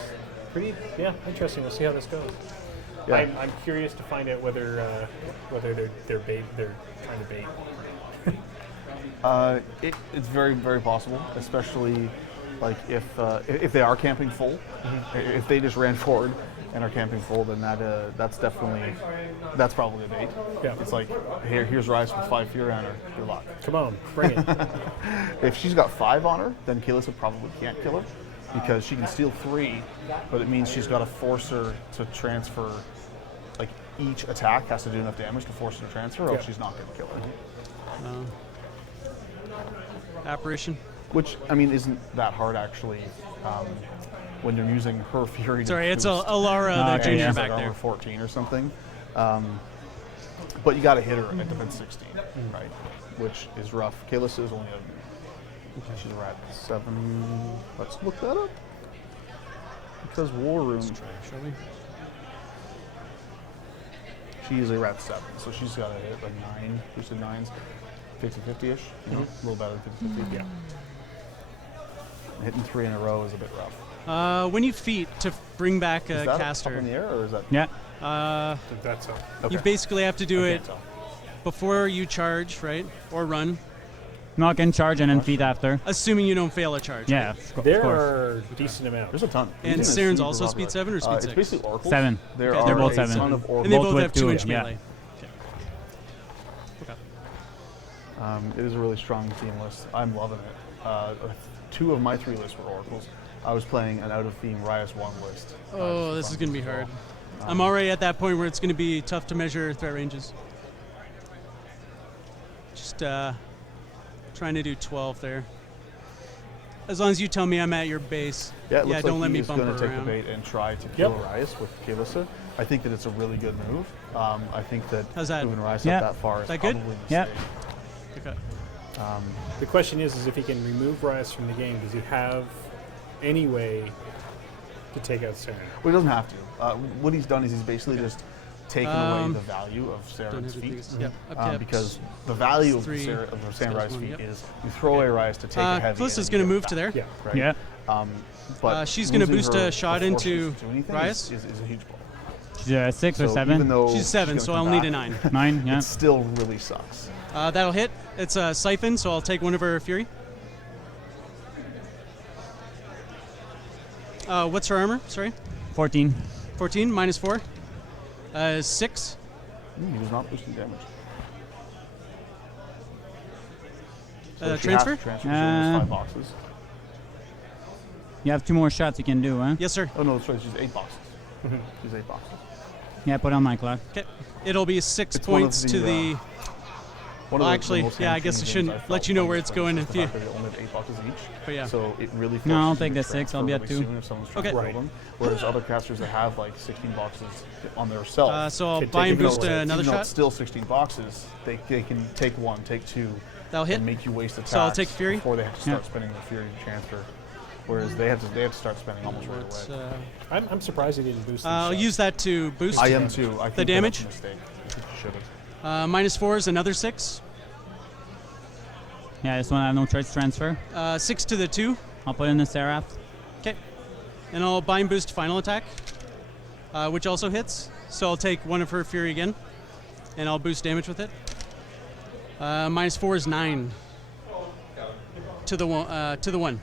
pretty. Yeah, interesting. We'll see how this goes. Yeah. I'm curious to find out whether they're trying to bait. It's very, very possible, especially like if they are camping full. If they just ran forward and are camping full, then that's probably a bait. Yeah. It's like here's Rhyas with 5 Fury on her. Good luck. Come on, bring it. If she's got 5 on her, then Kaelyssa probably can't kill her because she can steal 3, but it means she's got to force her to transfer. Like each attack has to do enough damage to force her to transfer, or Yeah. she's not going to kill her. Apparition. Which, I mean, isn't that hard actually when you're using her Fury to Sorry, it's boost. Alara, the And junior she's back like there. armor 14 or something. But you got to hit her at defense 16, right? Which is rough. Kaelyssa is only she's a rat 7. Let's look that up. Because War Room. Shall we? She is a rat 7, so she's got to hit like 9, boosted 9s, 50-50-ish, a little better than 50-50. Yeah. Hitting 3 in a row is a bit rough. When you feet to bring back a Is that caster, up in the air or is that? Yeah. I think that's a, Okay. you basically have to do I it can't tell. before you charge, right? Or run, Knock and charge and then feet after. assuming you don't fail a charge. Yeah, right? of There course. are a decent amount. There's a ton. And Legion is Saren's super also popular. speed 7 or speed It's 6? basically oracles. 7. There Okay, are they're both a 7. ton of oracles. And they Both both with have two, 2-inch yeah. melee. It is a really strong team list. I'm loving it. 2 of my 3 lists were oracles. I was playing an out-of-theme Rhyas 1 list. Oh, this is going to be hard. I'm already at that point where it's going to be tough to measure threat ranges. Just trying to do 12 there. As long as you tell me I'm at your base. Yeah, it looks don't like let me he's bump going to take around. the bait and try to kill Rhyas with Kaelyssa. I think that it's a really good move. I think that How's that? moving Rhyas Yeah. up that far is That good? probably a Yeah. mistake. Okay. The question is if he can remove Rhyas from the game, does he have any way to take out Saeryn? Well, he doesn't have to. What he's done is he's basically just taken away the value of Don't Saren's have the feet. biggest. Yep. I've kept Because the value of three, Saeryn skills Rhyas' one, feet yep. is you throw away Rhyas to take a heavy. Calyssa's and going to you move get to back, there. Right? Yeah. But She's gonna losing boost her a shot before into she gets to do anything Rhyas. is a huge blow. She's a 6 or So 7. even though She's 7, gonna so come I'll need a back, 9. 9, yeah. It still really sucks. That'll hit. It's a siphon, so I'll take one of her fury. What's her armor? Sorry. 14. 14 minus 4. 6. He was not boosting damage. So she has Transfer? to transfer. She only has 5 boxes. You have 2 more shots you can do, huh? Yes, sir. Oh no, that's right. She's 8 boxes. She's 8 boxes. Yeah, put on my clock. Okay. It'll be 6 It's one of points the, to the. One Well, of the actually, most yeah, I guess I hamstring shouldn't games I let felt you know playing where this it's going is if the you. fact that they only have 8 boxes each. But yeah. So it really No, I'll forces take you the to 6, I'll transfer be at really 2. soon if someone's trying Okay. to kill them. Whereas other casters that have like 16 boxes on their self, So I'll Could buy take and it boost away. another even though shot. it's still 16 boxes, they can take 1, take 2, That'll hit. and make you waste attacks So I'll take Fury? before they have to start Yeah. spending their Fury to transfer. Whereas they have to start spending almost right What's, away. I'm surprised he didn't boost these I'll shots. use that to boost. I am too. I think that damage? that's a mistake. I think you should have. Minus 4 is another 6. Yeah, this one I have no choice to transfer. 6 to the 2. I'll put in the Seraph. Okay. And I'll bind boost final attack, which also hits. So I'll take one of her fury again, and I'll boost damage with it. Minus 4 is 9 to the 1. To the 1.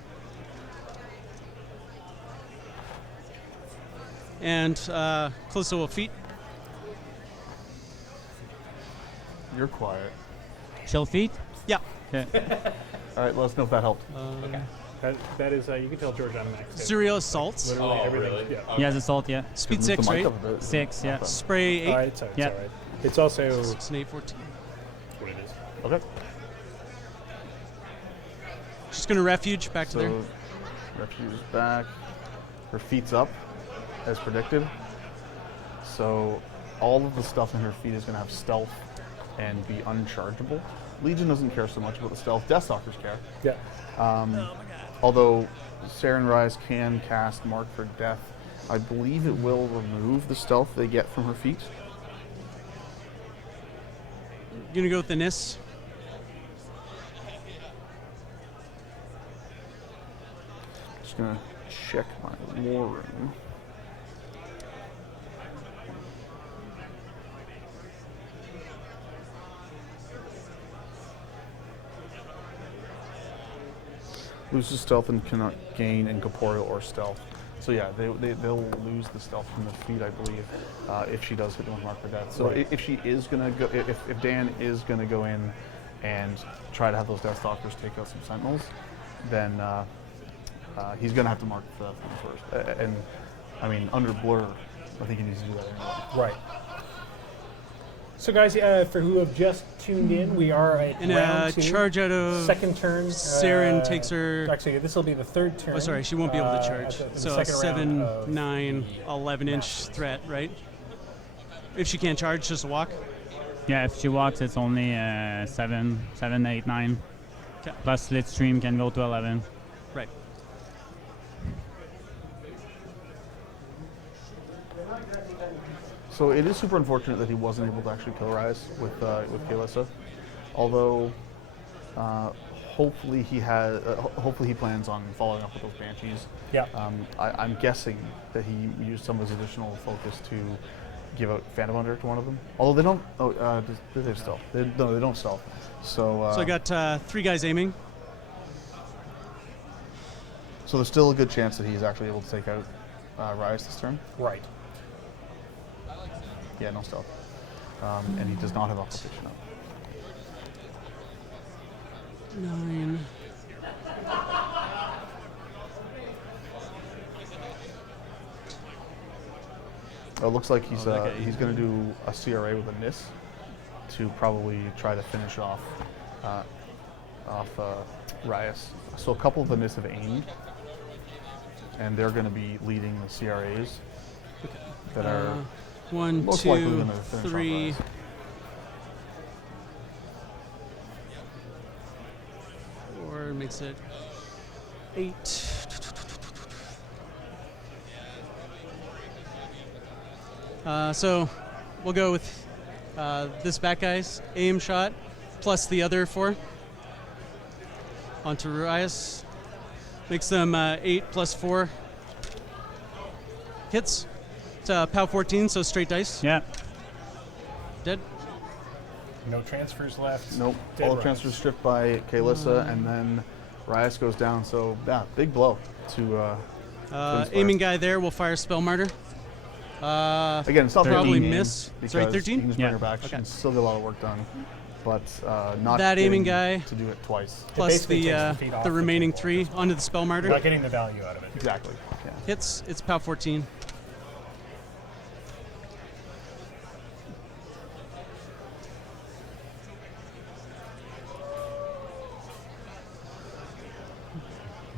And Kaelyssa will feet. You're quiet. Chill feet. Yeah. Okay. All right, let us know if that helped. That is, you can tell George I'm maxed. Serial assaults. Literally everything. Yeah. He has assault, yeah. Speed Move 6, the mic right? up a bit. 6, yeah. Spray 8. All right, sorry, Yeah. it's all right. It's also 6 and 8, 14. what it is. Okay. Just going to refuge back to there. So, refuge is back. Her feet's up, as predicted. So, all of the stuff in her feet is going to have stealth and be unchargeable. Legion doesn't care so much about the stealth. Deathstalkers care. Yeah. Although Saeryn Rise can cast Mark for Death, I believe it will remove the stealth they get from her feet. Going to go with the Nis. Just gonna check my war room. Loses stealth and cannot gain incorporeal or stealth. So yeah, they'll lose the stealth from the feet, I believe, if she does hit one mark for death. So if she is gonna go, if Dan is gonna go in and try to have those Deathstalkers take out some Sentinels, then he's gonna have to mark for that first. And I mean, under blur, I think he needs to do that anyway. Right. So guys, for who have just tuned in, we are at And round 2. charge out of Second turn. Saeryn takes her. Actually, this will be the third turn. Oh, sorry, she won't be able to charge. in the So second 7, round of 9, 11-inch threat, right? If she can't charge, just a walk. Yeah, if she walks, it's only 7, 8, 9. Okay. Plus Slitstream can go to 11. Right. So it is super unfortunate that he wasn't able to actually kill Rhyas with Kaelyssa. Although, hopefully he has. Hopefully he plans on following up with those banshees. Yeah. I'm guessing that he used some of his additional focus to give out Phantom Hunter to one of them. Although they don't. Oh, do they stealth? No, they don't stealth. So. So I got 3 guys aiming. So there's still a good chance that he's actually able to take out Rhyas this turn. Right. Yeah, no stealth. And he does not have occultation up. 9. It looks like he's that guy- he's going to do a CRA with a miss to probably try to finish off Rhyas. So a couple of the miss have aimed, and they're going to be leading the CRAs that are 1, most likely 2, going to finish off 3. Rhyas. 4 makes it 8. So we'll go with this back guy's aim shot plus the other 4 onto Rhyas. Makes them 8 plus 4 hits. It's POW 14, so straight dice. Yeah. Dead. No transfers left. Nope. Dead All the Rhyas. transfers stripped by Kaelyssa, and then Rhyas goes down. So yeah, big blow to. Aiming guy there will fire Spell Martyr. Again, it's not 13 probably aim miss. because Sorry, He 13? can just bring Yeah. her back. She Okay. can still get a lot of work done, but not That aiming getting guy to do it twice. Plus basically takes the feet off the the remaining table. 3 onto the Spell You're Martyr. not getting the value out of it. Exactly. Yeah. Hits. It's POW 14.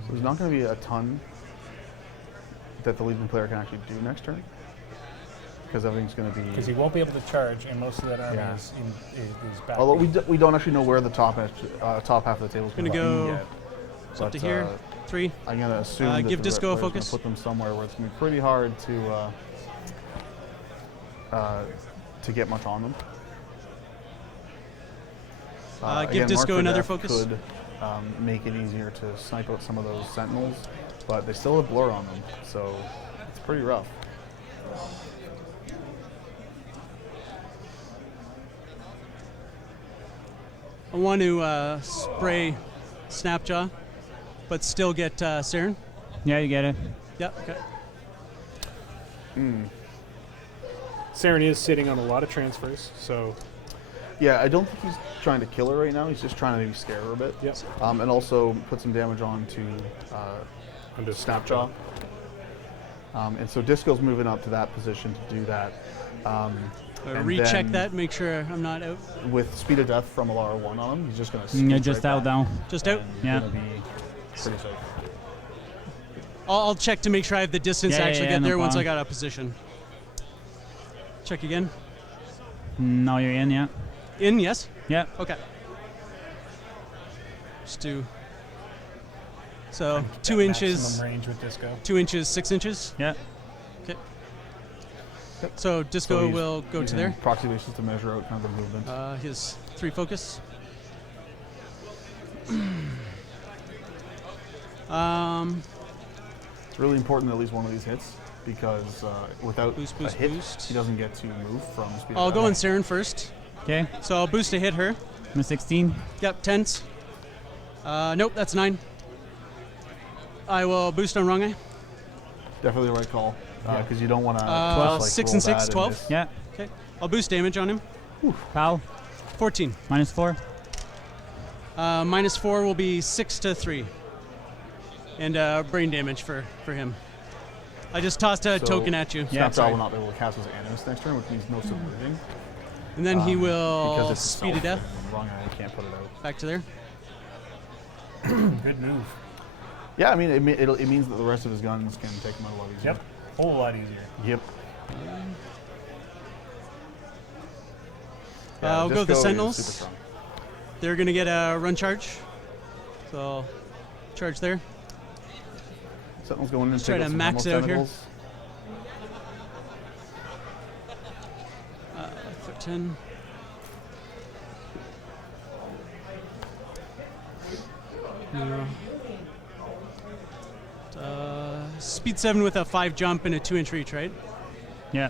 So there's not going to be a ton that the Legion player can actually do next turn, because everything's going to be. Because he won't be able to charge, and most of that army Yeah. is back. Although we don't actually know where the top half of the table is Gonna going to go be yet. It's up to But, here. 3. I'm going to assume that give the Disco a player's gonna focus. Put them somewhere where it's going to be pretty hard to get much on them. Give Again, Disco Mark for another Death focus. Could make it easier to snipe out some of those sentinels, but they still have blur on them, so it's pretty rough. I want to spray Snapjaw, but still get Saeryn. Yeah, you get it. Yep. Okay. Saeryn is sitting on a lot of transfers, so Yeah, I don't think he's trying to kill her right now. He's just trying to maybe scare her a bit. Yep. And also put some damage on to under Snapjaw. And so Disco's moving up to that position to do that. And Recheck then that. Make sure I'm not out. with Speed of Death from Alara 1 on him, he's just going to Yeah, just out down. Just out. Yeah. Going to be pretty safe. I'll check to make sure I have the distance to Yeah, actually yeah, get no there once I problem. got a position. Check again. Now you're in, yeah. In, yes? Yeah. Okay. Just do. So 2 inches, maximum range with Disco. 2 inches, 6 inches. Yeah. Okay. So Disco he's will go to using there. Proxy bases to measure out kind of the movement. His 3 focus. It's really important that at least one of these hits, because without Boost, a boost, hit, boost. he doesn't get to move from Speed I'll of go on Death. Saeryn first. Okay. So I'll boost to hit her. I'm 16. Yep, 10s. Nope, that's 9. I will boost on wrong eye. Definitely the right call, because you don't want to 12, 6 and 6, 12. Yeah. Okay. I'll boost damage on him. Pow. 14. -4. -4 will be 6 to 3. And brain damage for him. I just tossed a So token at you. Yeah, Snapjaw sorry. will not be able to cast his animus next turn, which means no subverting. And then he because will it's speed to itself, death. and wrong eye, can't put it out. Back to there. Good move. Yeah, I mean, it means that the rest of his guns can take him out a lot easier. Yep. Whole lot easier. Yep. I'll go the Disco is Sentinels. super strong. They're going to get a run charge. So I'll charge there. Sentinels going in and Try take to out some max normal out here. Sentinels. 10. Speed 7 with a 5 jump and a 2-inch reach, right? Yeah.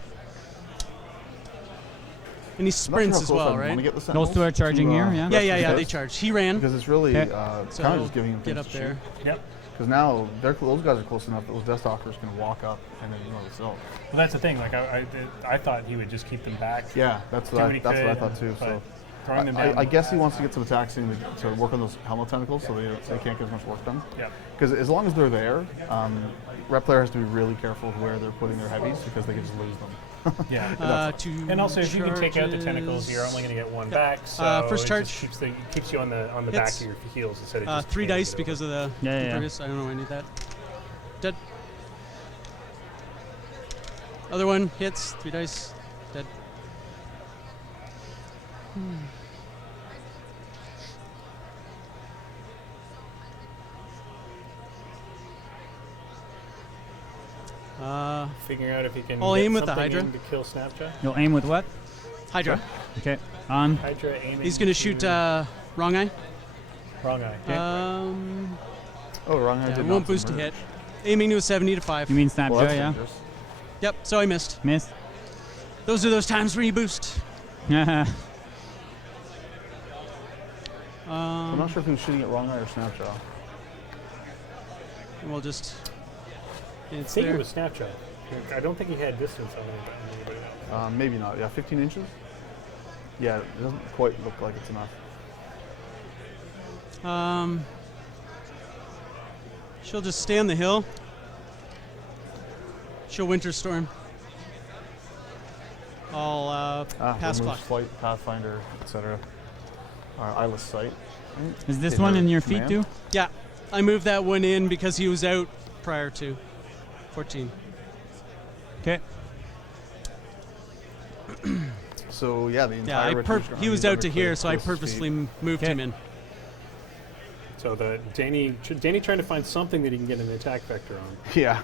And he sprints as well, right? Those two are charging here, yeah? Yeah, they charge. He ran. Because it's really Okay. So kind of just giving him get things up to there. Yep. Because now those guys are close enough that those Death Stalkers can walk up and then themselves. Well, that's the thing. Like I thought he would just keep them back. Yeah, that's what I thought too. So throwing them down. I guess he wants to get some attacks in to work on those helmet tentacles, so they can't get as much work done. Yeah. Because as long as they're there, rep player has to be really careful of where they're putting their heavies because they can just lose them. Yeah. And also, if you can take out the tentacles, you're only going to get one back. So first charge. It just keeps you on the back of your heels instead of just 3 dice because of the Yeah. previous. I don't know. I need that. Dead. Other one hits. 3 dice. Dead. figuring out if he can. I'll get aim with the something Hydra. in to kill Snapchat. You'll aim with what? Hydra. Okay. On. Hydra aiming. He's gonna shoot wrong eye. Wrong eye. Wrong eye. Yeah, won't boost to hit. Aiming to a 70 to 5. You mean Snapshot, yeah? Yep. So I missed. Missed. Those are those times where you boost. I'm not sure if he was shooting at wrong eye or Snapshot. We'll just. I It's think there. it was Snapchat. I don't think he had distance on anybody else. Maybe not. Yeah, 15 inches. Yeah, it doesn't quite look like it's enough. She'll just stay on the hill. She'll Winter Storm. I'll pass remove clock. Flight, Pathfinder, etc. Eyeless Sight. Is this Hit one her in your command. feet too? Yeah, I moved that one in because he was out prior to 14. Okay. So yeah, the Yeah, entire he was out to here, so I purposely moved him in. So the Dany trying to find something that he can get an attack vector on. Yeah,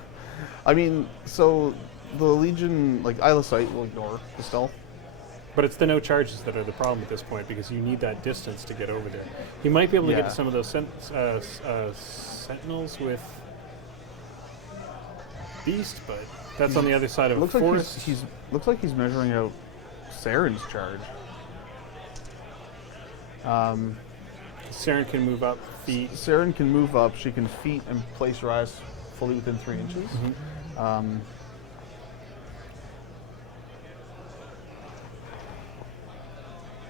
I mean, so the Legion, like Eyeless Sight, will ignore the stealth. But it's the no charges that are the problem at this point because you need that distance to get over there. He might be able to get to some of those sentinels with Beast, but that's on the other side of Looks a like forest. looks like he's measuring out Saren's charge. Saeryn can move up feet. Saeryn can move up. She can feet and place Rhyas fully within 3 inches.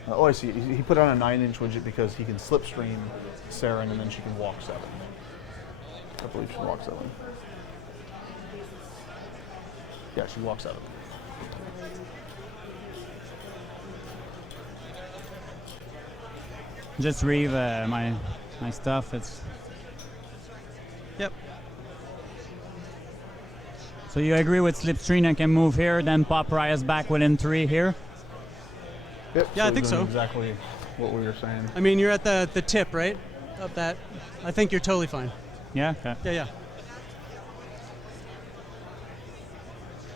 I see. He put on a 9-inch widget because he can slipstream Saeryn and then she can walk 7. I believe she walks 7. Yeah, she walks 7. Just read my stuff. It's Yep. so you agree with Slipstream? I can move here, then pop Rhyas back within 3 here. Yep, Yeah, I he's think doing so. Exactly what we were saying. I mean, you're at the tip, right? Of that. I think you're totally fine. Yeah. Okay. Yeah.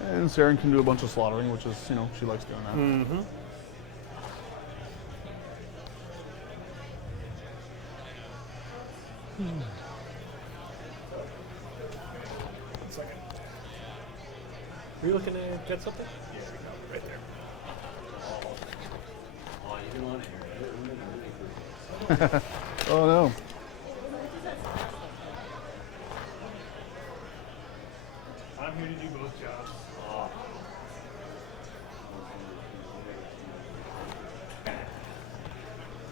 And Saeryn can do a bunch of slaughtering, which is, she likes doing that. Mm-hmm. Are you looking to get something? Yeah, right there. Oh no. I'm here to do both jobs.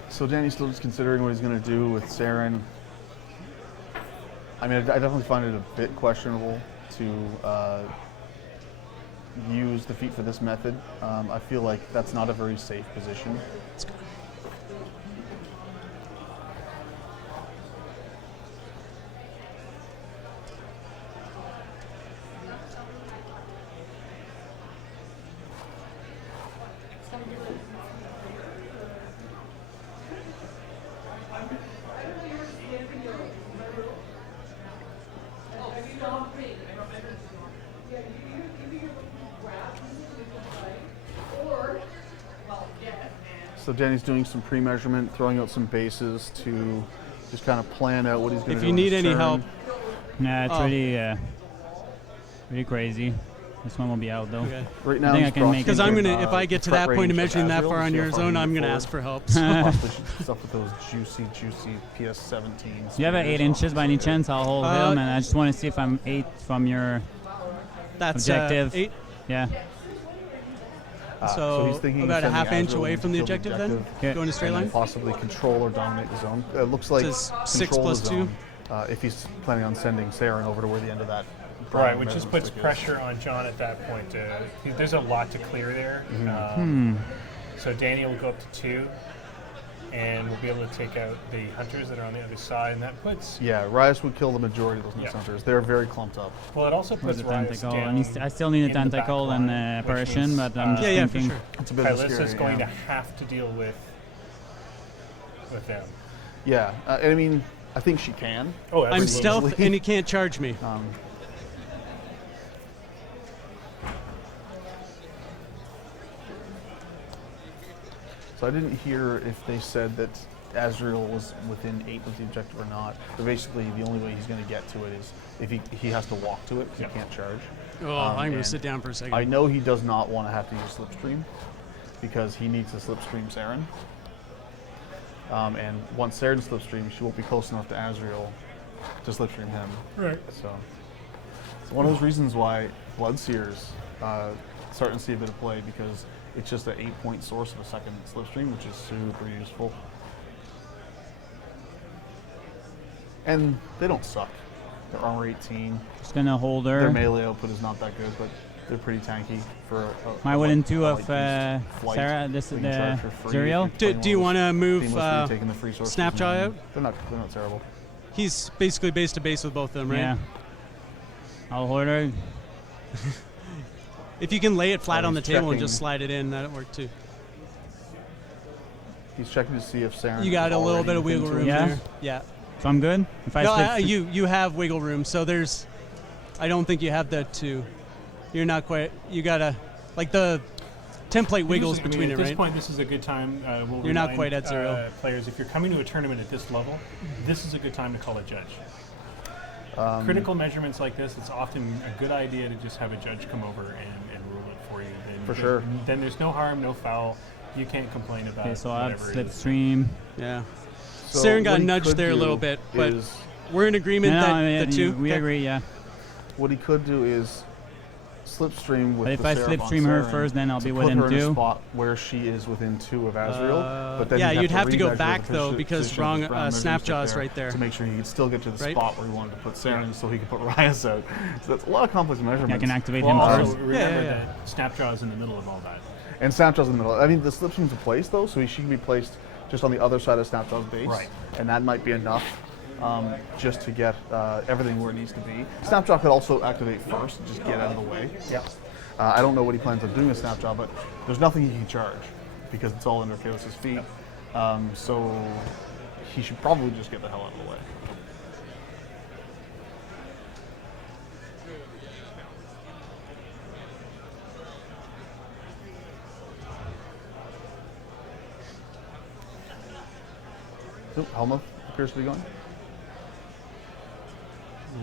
So Dany's still just considering what he's going to do with Saeryn. I mean, I definitely find it a bit questionable to use the feat for this method. I feel like that's not a very safe position. So Dany's doing some pre-measurement, throwing out some bases to just kind of plan out what he's going to do. If you need any help, Yeah, it's Oh. really crazy. This one will be out though. okay. Right now, I think he's I can make it. Because I'm crossing, gonna, if I get to threat that point of range measuring that Azrael far to on see how your far he zone, can I'm get gonna forward. ask for help. Possibly stuff with those juicy PS17s. Do you have 8 inches by any chance? I'll hold him, and I just want to see if I'm 8 from your That's objective. 8. Yeah. So he's thinking about a of half sending inch Azrael away in to from the kill objective then? Okay. Going a straight and then line? possibly control or dominate the zone. It looks like Says 6 control plus the 2. zone, if he's planning on sending Saeryn over to where the end of that. Right, which just measurement puts stick is. pressure on Jon at that point. There's a lot to clear there. So Dany will go up to 2, and we'll be able to take out the hunters that are on the other side, and that puts. Yeah, Rhyas would kill the majority of those Yeah. Moose Hunters. They're very clumped up. Well, it also Where's puts the Rhyas tentacle? down. I still need a in the back tentacle and line, which apparition, means, but I'm just Yeah, for thinking. sure. It's a bit of a Kaelyssa's scary, going yeah. to have to deal with them. Yeah, I mean, I think she can. Oh, I'm absolutely. stealth and he can't charge me. So I didn't hear if they said that Azrael was within 8 of the objective or not. But basically, the only way he's going to get to it is if he has to walk to it because Yep. he can't charge. Oh, I'm going and to sit down for a second. I know he does not want to have to use Slipstream because he needs to Slipstream Saeryn. And once Saeryn Slipstream, she won't be close enough to Azrael to Slipstream him. Right. So it's one of those reasons why Bloodseer's starting to see a bit of play because it's just an 8-point source of a second Slipstream, which is super useful. And they don't suck. They're armor 18. Just gonna hold Their her. melee output is not that good, but they're pretty tanky for My wooden 2 a of light beast. Flight, Sarah. This so is you can the charge for free Zuriel. if you're Do you playing want to one of move those seamlessly taking the free sources Snapjaw and out? They're not terrible. He's basically base to base with both of them, right? Yeah. I'll hold her. If you can lay it flat Oh, on the he's table and checking. just slide it in, that'll work too. He's checking to see if Saeryn You got is a little already bit of within wiggle 2 room Yeah? there. Yeah. So I'm good. If I No, slip. you have wiggle room, so there's. I don't think you have that too. You're not quite. You gotta like the template wiggles between at it, this right? point, this is a good time. We'll You're not remind, quite at 0. Players, if you're coming to a tournament at this level, this is a good time to call a judge. Critical measurements like this, it's often a good idea to just have a judge come over and rule it for you. Then, For sure. Then there's no harm, no foul. You can't complain about Okay, so I have whatever it is. slipstream. Yeah. So Saeryn what got he nudged could there a do little bit, but is- we're in agreement No, that the 2. we Okay. agree. Yeah. what he could do is slipstream with But if the I Seraph on slipstream her Saeryn first, then I'll to be put within her in a 2. spot where she is within 2 of Azrael. But then yeah, you'd you'd have to go remeasure back, the though, because position wrong, of the ground Snapjaw's measuring stick right there. to make sure he could still get to the Right? spot where he wanted to put Saeryn, so he could put Rhyas out. So that's a lot of complex measurements. I can activate Well, him also first. remember yeah. that Snapjaw is in the middle of all that. And Snapjaw's in the middle. I mean, the slipstream's in place though, so she can be placed just on the other side of Snapjaw's base, Right. and that might be enough just to get everything where it needs to be. Snapjaw could also activate first, and just get out of the way. Yep. I don't know what he plans on doing with Snapjaw, but there's nothing he can charge because it's all under Kaelyss's feet. So he should probably just get the hell out of the way. Oop, Helmuth appears to be going.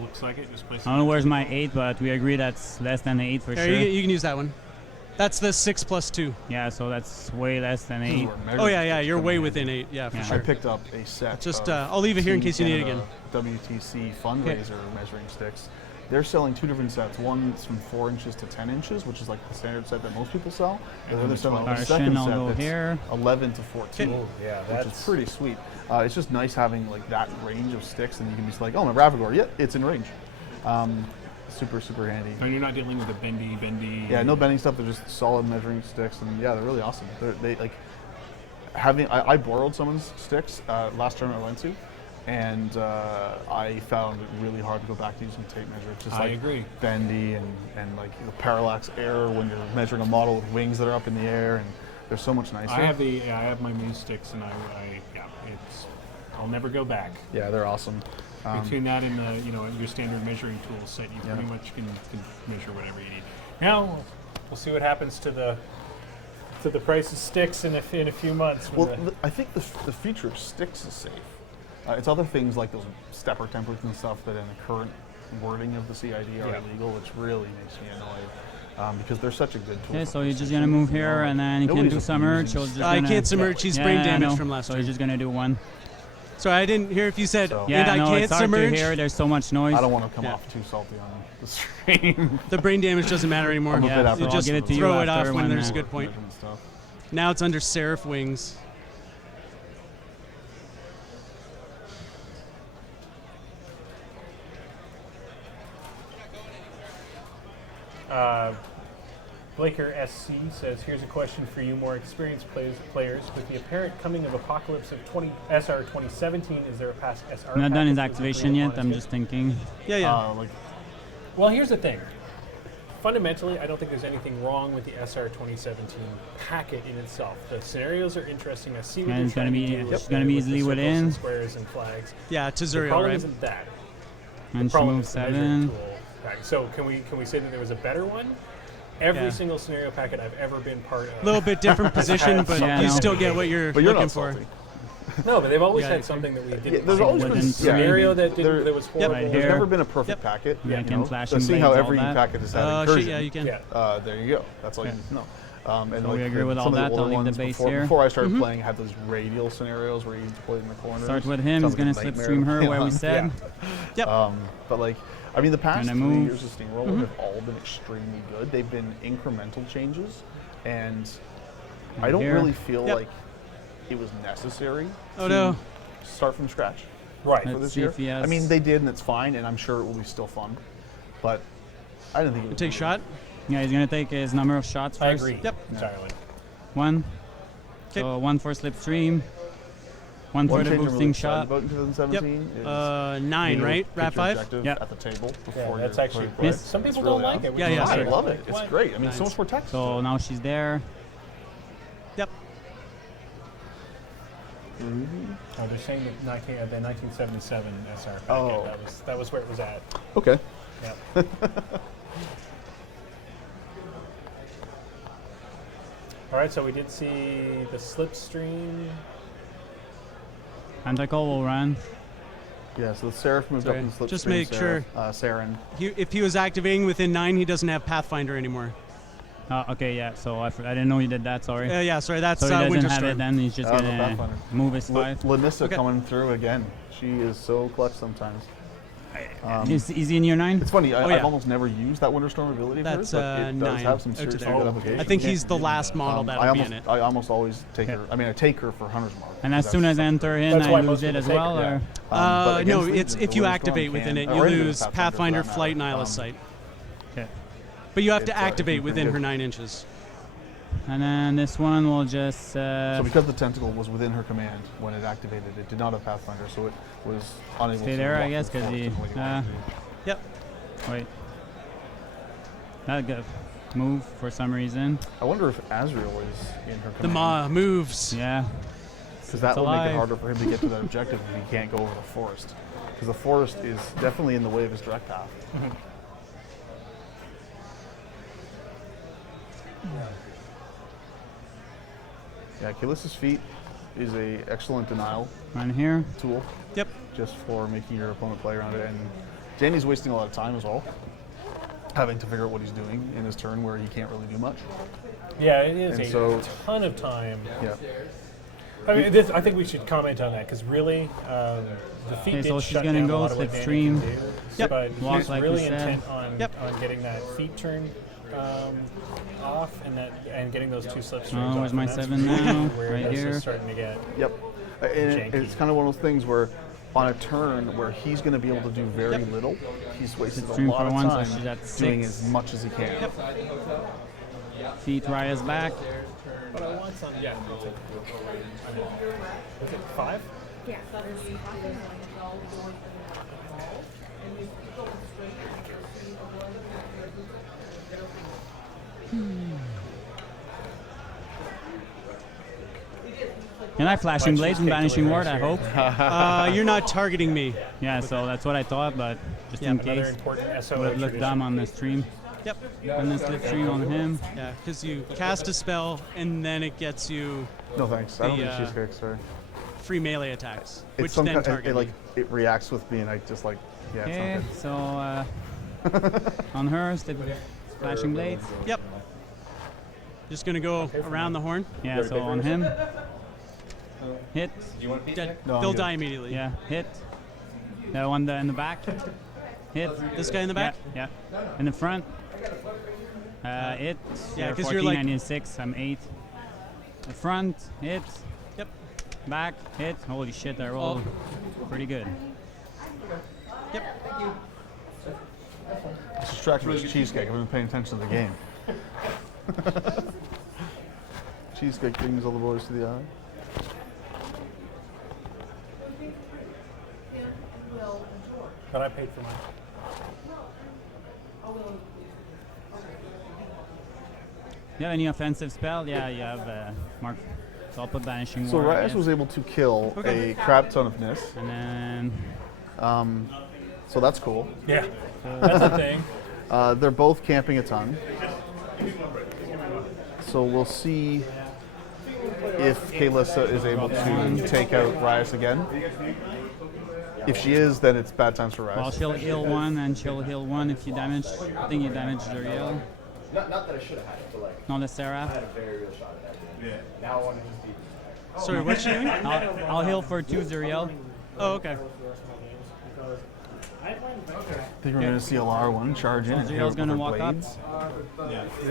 Looks like it. Just place I don't know where's my 8, but we agree that's less than 8 for There, sure. you can use that one. That's the 6 plus 2. Yeah, so that's way less than 8. Oh yeah, you're way within 8. Yeah, for Yeah. I sure. picked up a set. Just, of I'll leave it here in Team case you need it Canada WTC fundraiser measuring sticks. They're selling 2 different sets. One that's from 4 inches to 10 inches, which is like the standard set that most people sell. And then they're selling a Alright, second I'll set go that's here. 11 to 14, Oh, yeah, which is pretty sweet. It's just nice having like that range of sticks, and you can just like, oh, my Ravagore, yeah, it's in range. Super, super handy. And you're not dealing with a bendy. Yeah, no bending stuff. They're just solid measuring sticks, and yeah, they're really awesome. They like having. I borrowed someone's sticks last tournament I went to, and I found it really hard to go back to using tape measure. It's just I like agree. bendy and like the parallax error when you're measuring a model with wings that are up in the air, and they're so much nicer. I have my Muse sticks, and I'll never go back. Yeah, they're awesome. Between that and the your standard measuring tool set, you pretty much can measure whatever you need. Now we'll see what happens to the price of sticks in a few months. Well, I think the future of sticks is safe. It's other things like those stepper templates and stuff that in the current wording of the CID are illegal, which really makes me annoyed because they're such a good tool. Okay, so you're just gonna move here, and then you can do submerge. So just I gonna- can't submerge. He's Yeah, brain I damage know. from last So turn. you're just gonna do one. Sorry, I didn't hear if you said, So- Yeah, and I no, can't it's hard submerge. to hear. There's so much noise. I don't want to come Yeah. off too salty on the stream. The brain damage doesn't matter anymore. I'm a bit Yeah, so apprehensive I'll just give it to you throw it off after when when, there's a uh, good point. and stuff. Now it's under Seraph Wings. Blaker SC says, here's a question for you more experienced players. With the apparent coming of Apocalypse of SR 2017, is there a past SR I'm not done his package that's activation agreed yet. upon I'm as just thinking. Yeah, yeah. Like Well, here's the thing. Fundamentally, I don't think there's anything wrong with the SR 2017 packet in itself. The scenarios are interesting. I see what And they're it's gonna trying be- to do it's with gonna the- be with the easily circles within. and squares and flags. Yeah, The Tezurio, problem right? isn't that. And she Problem moves is the measuring 7. tool packet. So can we say that there was a better one? Every Yeah. single scenario packet I've ever been part of. A little bit different position, but Yeah, you no. still get what you're but you're looking not for. salty. No, but they've always Yeah, had something that we didn't. Yeah, there's like. always Within been scenario that there- that was horrible. Right There's here. never been a perfect Yep. packet. Yeah, you can know? flash So and see how blades, all every that. packet has had Shit, incursion. yeah, you can. Yeah. There you go. That's all you need to know. And So we agree with all some of that. the I'll older leave the ones base before, here. before I started playing, I had those radial scenarios where you deployed in the corner. Start with him. He's gonna slipstream her where we said. Yep. But like, I mean, the past Gonna 3 move. years of Steamroller have all been extremely good. They've been incremental changes, and I don't here. really feel Yep. like it was necessary Oh, to no. start from scratch Right. for Let's this see year. if he has- I mean, they did, and it's fine, and I'm sure it will be still fun. But I didn't think it was Take shot. Yeah, he's gonna take his number of shots I first. agree. Yep. Entirely. 1. 'Kay. So 1 for slipstream. 1 for One the change I'm boosting really excited shot. about in 2017 is 9, being able right? to Wrap pick your 5? objective Yep. at the table Yeah, before that's you're actually. playing. Miss. Some It's people don't really like it. awesome. which Yeah, is yeah. I fine. love it. It's Why? great. I mean, Nice. so much more text. So now she's there. Yep. Oh, they're saying that the 1977 SR packet. Oh. That was where it was at. Okay. Yep. All right, so we did see the slipstream. Anti-call will run. Yeah, so the Seraph moved Sorry. up in the slipstream. Just make sure. Saeryn. If he was activating within 9, he doesn't have Pathfinder anymore. Okay, yeah. So I didn't know you did that. Sorry. Yeah, sorry, that's So he doesn't Winter have Storm. it. Then he's just No gonna Pathfinder. move his 5. Lanissa Okay. coming through again. She is so clutch sometimes. Is he in your 9? It's funny. Oh, I've yeah. almost never used that Winter Storm ability of That's, hers, but it does 9 have some out to seriously there. good applications. I think he's the last model that'll be in it. I almost always take her. I mean, I take her for Hunter's Mark. And as soon as I enter in, That's why I most lose it people as take well. it, yeah. Or but No, against the it's if you Winter Storm activate within it, can- you or any of the lose for Pathfinder, that Flight, and matter. Eyeless Sight. okay. But you have to it's, it's activate been within good. her 9 inches. And then this one will just. So because the tentacle was within her command when it activated, it did not have Pathfinder, so it was unable Stay to there, I walk guess, the 'cause forest he- in the way wanted to. Yep. Wait. That good move for some reason. I wonder if Azrael is in her The command. Ma moves. Yeah. Because that It's would make alive. it harder for him to get to that objective if he can't go over the forest. Because the forest is definitely in the way of his direct path. Yeah, Kaelyssa's feat is a excellent denial Run here. tool Yep. just for making your opponent play around it. And Dany's wasting a lot of time as well, having to figure out what he's doing in his turn where he can't really do much. Yeah, it is And a so- ton of time. Yeah. I mean, I think we should comment on that because really, the feat Okay, did so she's shut gonna down go a lot of what Dany slipstream. can do. Yep. But Walk he's like we really said. intent on Yep. on getting that feet turn off and getting those 2 slipstreams Oh, off. where's and my that's 7 really now? where Right this here. is starting to get. Yep. And Janky. it's kind of one of those things where on a turn where he's going to be able to do very little, he's wasted a Slipstream lot for of 1, so time she's at doing 6. as much as he can. Feet Rhyas back. But I want some. Yeah. Is it 5? Yeah. Can I flashing blades and banishing ward? I hope. You're not targeting me. Yeah, so that's what I thought, but just Yeah, in Another case, important SOO would look tradition. dumb on the stream. Yep. And then slipstream on him. Yeah, because you cast a spell and then it gets you No thanks. I don't The, think cheesecake, sorry. free melee attacks, It's which some then kind, target me. it reacts with me, and I just like, yeah, Okay, it's not so on her, flashing blades. Yep. Just gonna go around the horn. Yeah, so on him, hit. Dead. No, I'm They'll good. die immediately. Yeah, hit. The one in the back. Hit. This guy in the back? Yeah. In the front. Hit. Yeah, You're 'cause 14, you're like- I need 6. I'm 8. The front. Hit. Yep. Back. Hit. Holy shit, I rolled pretty good. Yep. It's distracted by cheesecake. I've been paying attention to the game. Cheesecake brings all the boys to the eye. But I paid for mine. You have any offensive spell? Yeah, you have Mark. So I'll put Banishing So Ward, I Rhyas guess. was able to kill a crap ton of Nis. And then So that's cool. Yeah, that's a thing. They're both camping a ton. So we'll see if Kaelyssa is able to take out Rhyas again. If she is, then it's bad times for well, Rhyas. she'll heal 1 and she'll heal 1 if you damage. I think you damaged her heal. Not that I should have had it, but like Not the Seraph. I had a very real shot at that game. Yeah. Now I want to just be. Sorry, what's she doing? I'll heal for 2 Zuriel. Oh, okay. I think we're going to see Alar1 charge in. and hit Zuriel's with gonna her walk up. blades.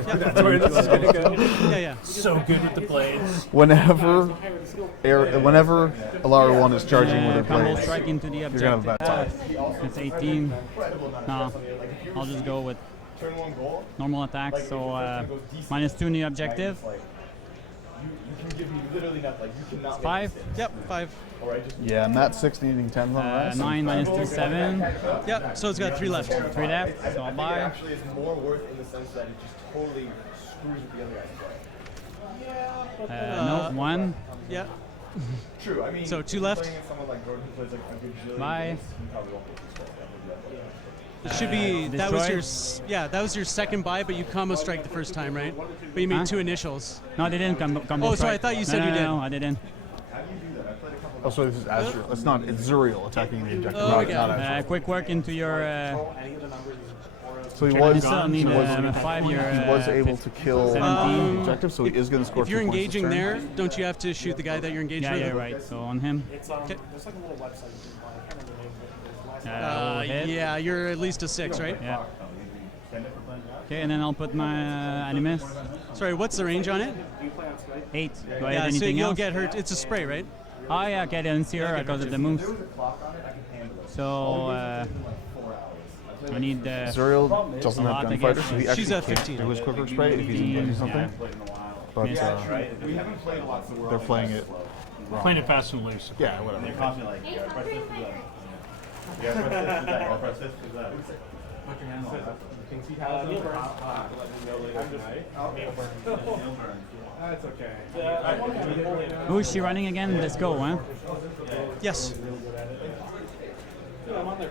That's where this is gonna go. Yeah, yeah. So good with the blades. Whenever Alar1 is charging with her Combo blades, strike into the you're going to have a objective. bad time. It's 18. No, I'll just go with Turn one goal. normal attacks. So -2 in the objective. You can give me literally nothing. Like you cannot. 5. Yep, 5. Yeah, Matt 6 needing 10 on Rhyas. 9 -2, 7. Yep, so it's got 3 left. 3 left. So I'll It buy. actually is more worth in the sense that it just totally screws with the other guy's play. No, 1. Yeah. True. I mean. So 2 left. Playing someone like Jordan who plays like a good Bye. games, he probably won't get this stuff. It should be, that was destroy? your, that was your second buy, but you combo strike the first time, right? But you made Huh? 2 initials. No, I didn't combo Oh, sorry, I strike. thought you said no, you no, did. No, I didn't. Oh, so this is Azrael. It's not. It's Zuriel attacking the objective. Oh, not, okay. not Azrael. Quick work into your. So he You was. still need he was, a 5 year. he was able to kill 17. the objective, so he is going to score If you're 2 points this engaging turn. there, don't you have to shoot the guy that you're engaged Yeah, with? yeah, right. So on him. Okay. There's like a little website you can buy. I can't remember the name of it. We'll hit. Yeah, you're at least a 6, right? Yeah. Okay, and then I'll put my Animus. Sorry, what's the range on it? 8. Do I Yeah, have so anything you'll else? get hurt. It's a spray, right? Oh yeah, okay, I didn't see her because of the moves. So I need Zuriel doesn't a have lot, I gunfighter, guess. so he actually She's at can't 15. do his quicker spray if he's engaging something. But Missed. they're playing it wrong. Playing it fast and loose. Yeah, whatever. That's okay. Who is she running again? Let's go, huh? Yes.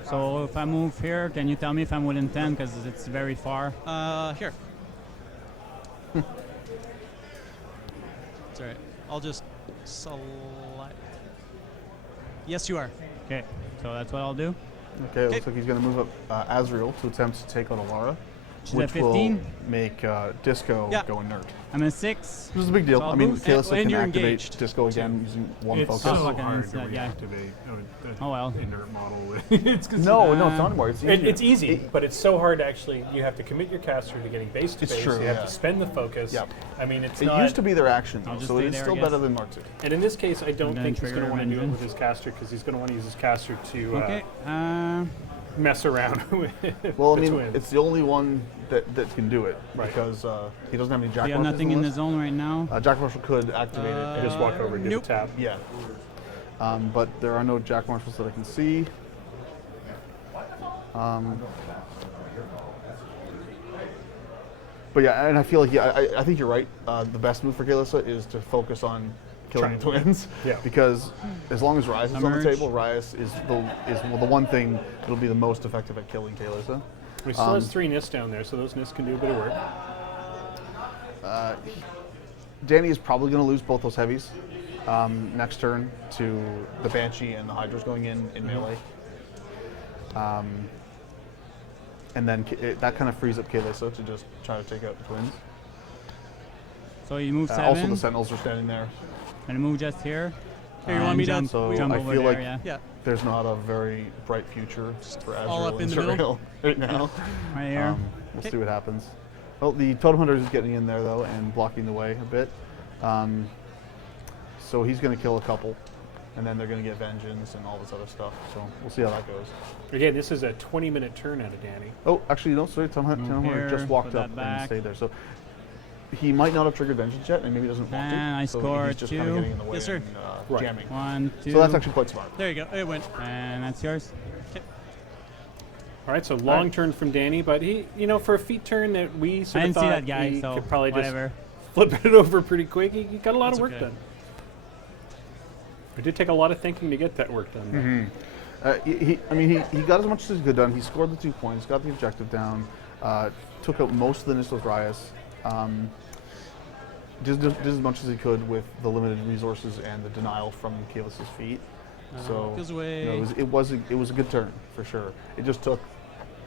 So if I move here, can you tell me if I'm within 10? Because it's very far. Here. It's alright. I'll just select. Yes, you are. Okay, so that's what I'll do. Okay, it looks like he's going to move up Azrael to attempt to take out Alara, She's which at 15. will make Disco Yeah. go inert. I'm at 6. This is a big deal. So I'll I mean, boost. Kaelyssa And can you're activate engaged. Disco again using one It's focus. so Okay, hard so, to yeah. reactivate Oh well. inert model. It's 'cause No, it's not anymore. It's easier. It's easy, but it's so hard to actually. You have to commit your caster to getting base to It's base. true, You have yeah. to spend the focus. Yep. I mean, it's It not. used to be their action, I'll just so stay it is there, still I better guess. than Mark II. And in this case, I don't then think he's going trigger to want to do it engine. with his caster because he's going to want to use his caster to Okay. mess around with Well, I the mean, twins. it's the only one that can do it Right. because he doesn't have any Jack We have Marshals nothing on in the list. zone right now. Jack Marshall could activate it. just walk over and do nope. the tap. Yeah. But there are no Jack Marshals that I can see. But yeah, and I feel like I think you're right. The best move for Kaelyssa is to focus on killing the twins. Yeah. Because as long as Rhyas is on the Emerge. table, Rhyas is the one thing that'll be the most effective at killing Kaelyssa. He still has 3 Nis down there, so those Nis can do a bit of work. Dany is probably going to lose both those heavies. next turn to the Banshee and the Hydra's going in melee. And then that kind of frees up Kaelyssa to just try to take out the twins. So you move 7. Also, the Sentinels are standing there. And move just here. Here, you want me to jump, So jump I over feel there, like yeah. there's not a very bright future for all Azrael up in and the middle? Zuriel right now. Right here. We'll see what happens. Well, the Totem Hunter is getting in there though and blocking the way a bit. So he's going to kill a couple, and then they're going to get vengeance and all this other stuff. So we'll see how that goes. Again, this is a 20-minute turn out of Dany. Oh, actually, no, sorry. Totem Hunter just here, walked put up that and back. stayed there. So he might not have triggered vengeance yet, and maybe doesn't want to. And I so scored he's just kind of 2. getting in the way Yes, sir. and jamming. 1, 2. So that's actually quite smart. There you go. It went. And that's yours. All right, so long turn from Dany, but he, for a feat turn that we I sort of didn't thought see that guy, he so could probably whatever. just flip it over pretty quick. He got a lot That's of work okay. done. It did take a lot of thinking to get that work done. He got as much as he could done. He scored the 2 points, got the objective down, took out most of the Nist with Rhyas. Did as much as he could with the limited resources and the denial from Kaelyss's feet. So goes away. it was a good turn for sure. It just took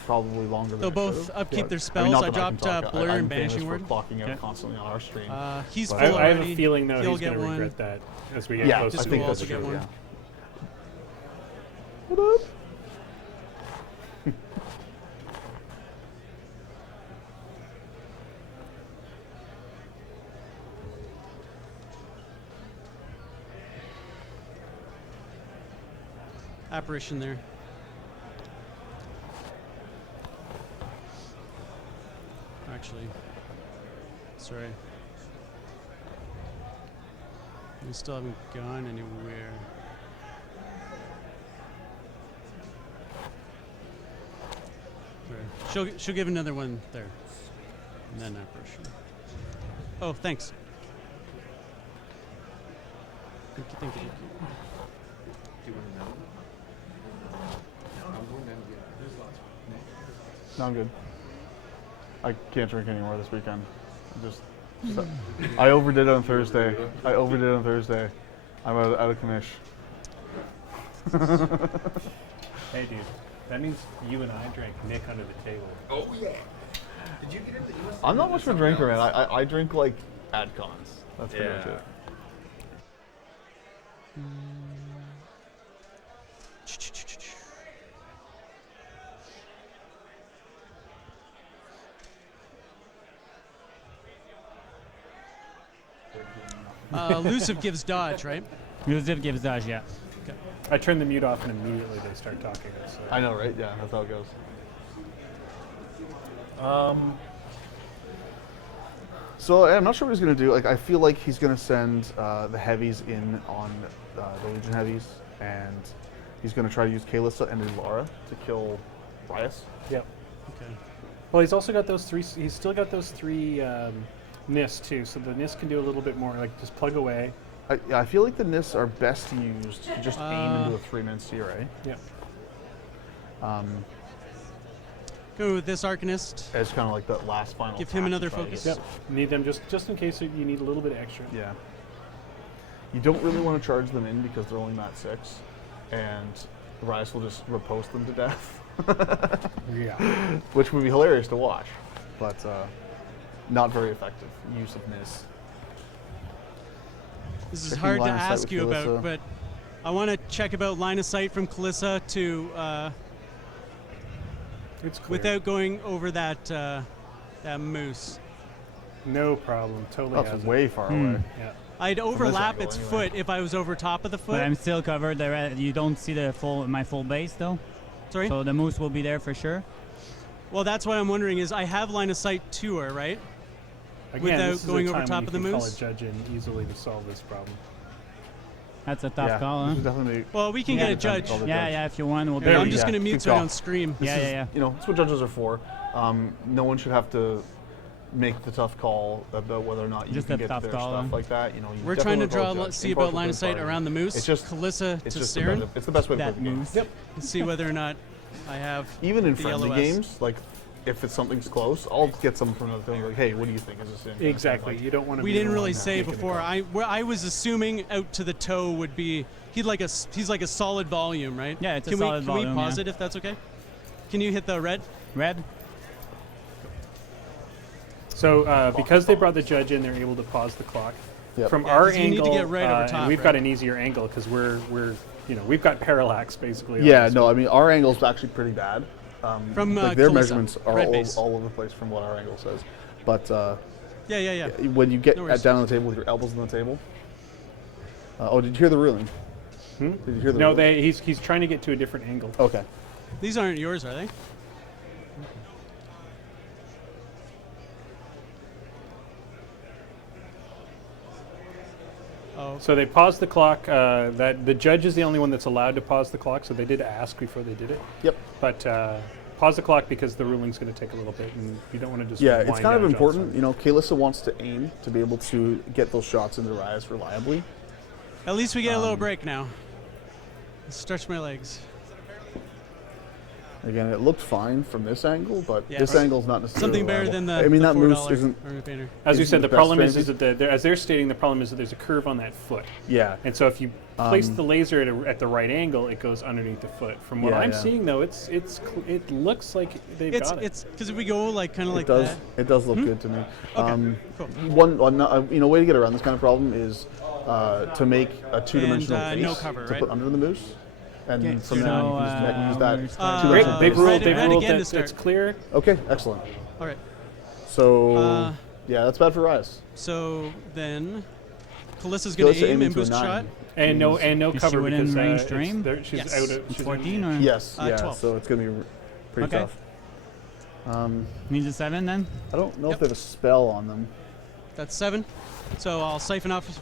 probably longer. They'll than it both should've. upkeep their I spells. not I that can dropped talk. Blur I'm and famous Banishing for Word. clocking out constantly on our stream. He's But- full I have a already. feeling though He'll he's going get to one. regret that as we get Yeah, closer I to think the that's also get true. one. Yeah. Apparition there. Actually, sorry. We still haven't gone anywhere. Sorry. She'll give another one there. And then apparition. Oh, thanks. Thank you, thank you, thank you. No, I'm good. I can't drink anymore this weekend. I overdid it on Thursday. I'm out of commish. Hey, dude, that means you and I drank Nick under the table. Oh yeah. Did you get into US? I'm not much of a drinker, man. I drink like at cons. That's pretty much it. Elusive gives dodge, right? Elusive gives dodge, yeah. I turn the mute off and immediately they start talking. So. I know, right? Yeah, that's how it goes. So I'm not sure what he's going to do. Like, I feel like he's going to send the heavies in on the Legion heavies, and he's going to try to use Kaelyssa and Ilara to kill Rhyas. Yep. Okay. Well, he's also got those 3. He's still got those 3 NIST too, so the NIST can do a little bit more, like just plug away. I feel like the NISTs are best used to just aim into a 3-man CRA. Yeah. Go with this Arcanist. As kind of like the last final. Give him tap another to try to focus. get- Yep. Need them just in case you need a little bit extra. Yeah. You don't really want to charge them in because they're only mat 6, and Rhyas will just riposte them to death. Yeah. Which would be hilarious to watch, but not very effective use of NIS. This is Checking hard to line of sight ask with you Kaelyssa. about, but I want to check about line of sight from Kaelyssa to It's clear. without going over that that moose. No problem. Totally That's has it. way far away. Yeah. I'd overlap angle its anyway. foot if I was over top of the But foot. I'm still covered. You don't see my full base though. Sorry. So the moose will be there for sure. Well, that's what I'm wondering is I have line of sight to her, right? Again, Without this is a going over time top when of the you can moose? Call a judge in easily to solve this problem. That's a tough Yeah, call, this huh? is definitely. Well, we can Yeah. get a judge. Call the Yeah, judge. yeah. If you want, we'll do Here, it. I'm just Yeah, going to mute good so I call. don't scream. Yeah, yeah. You know, that's what judges are for. No one should have to make the tough call about whether or not you Just can a get tough their call, stuff huh? like that. You know, you We're trying to definitely draw, judge. see about Impartial line of sight third around the moose. It's just Kaelyssa It's to just Saeryn. it's the best way to That play the game. moose. Yep. See whether or not I have Even in the friendly LOS. games, like if it's something's close, I'll get someone from another thing like, hey, what do you think? Is this in? Exactly. You don't want to. We didn't really say before. I was assuming out to the toe would be he's like a solid volume, right? Yeah, it's a can solid we, volume, Can we pause yeah. it if that's okay? Can you hit the red? Red. So because they brought the judge in, they're able to pause the clock. Yep. From Yeah, our 'cause you need to angle, get right over and top, we've got right? an easier angle because we're we've got parallax basically. on Yeah, this no, one. I mean our angle's actually pretty bad. From like their Kaelyssa, measurements are red base. all over the place from what our angle says. But Yeah. when you get No worries. down on the table with your elbows on the table. Oh, did you hear the ruling? Did you hear the No, ruling? he's trying to get to a different angle. Okay. These aren't yours, are they? Oh, So they paused the clock. That the judge is the only one that's allowed to pause the clock. So they did ask before they did it. Yep. But pause the clock because the ruling's going to take a little bit, and you don't want to just. Yeah, it's wind kind of down important. Johnson. You know, Kaelyssa wants to aim to be able to get those shots into Rhyas reliably. at least we get a little break now. Stretch my legs. Again, it looked fine from this angle, but Yeah. this angle's not necessarily Something better reliable. than the. I mean, the that moose $4 isn't. Army Painter. As we isn't said, the the best problem is strategy. that as they're stating, the problem is that there's a curve on that foot, Yeah. and so if you place the laser at the right angle, it goes underneath the foot. From what Yeah, I'm yeah. seeing, though, it looks like they've got it. It's because if we go like kind of It like does. that. It does look good to me. Cool. One way to get around this kind of problem is to make a two-dimensional And, face no cover, to right? put under the moose, and Okay, from so, there on you use that we're two-dimensional Big face. rule. Red- They've red ruled again to that start. it's clear. Okay, excellent. All right. So yeah, that's bad for Rhyas. So then, Kaelyssa's going to Kaelyssa aim aiming and to a boost 9. shot. And no Is cover she within because range it's- stream? she's Yes. out of It's she's 14 or Yes, yeah. 12. So it's gonna be pretty Okay. tough. needs a 7 then. I don't know Yep. if they have a spell on them. That's 7. So I'll siphon off.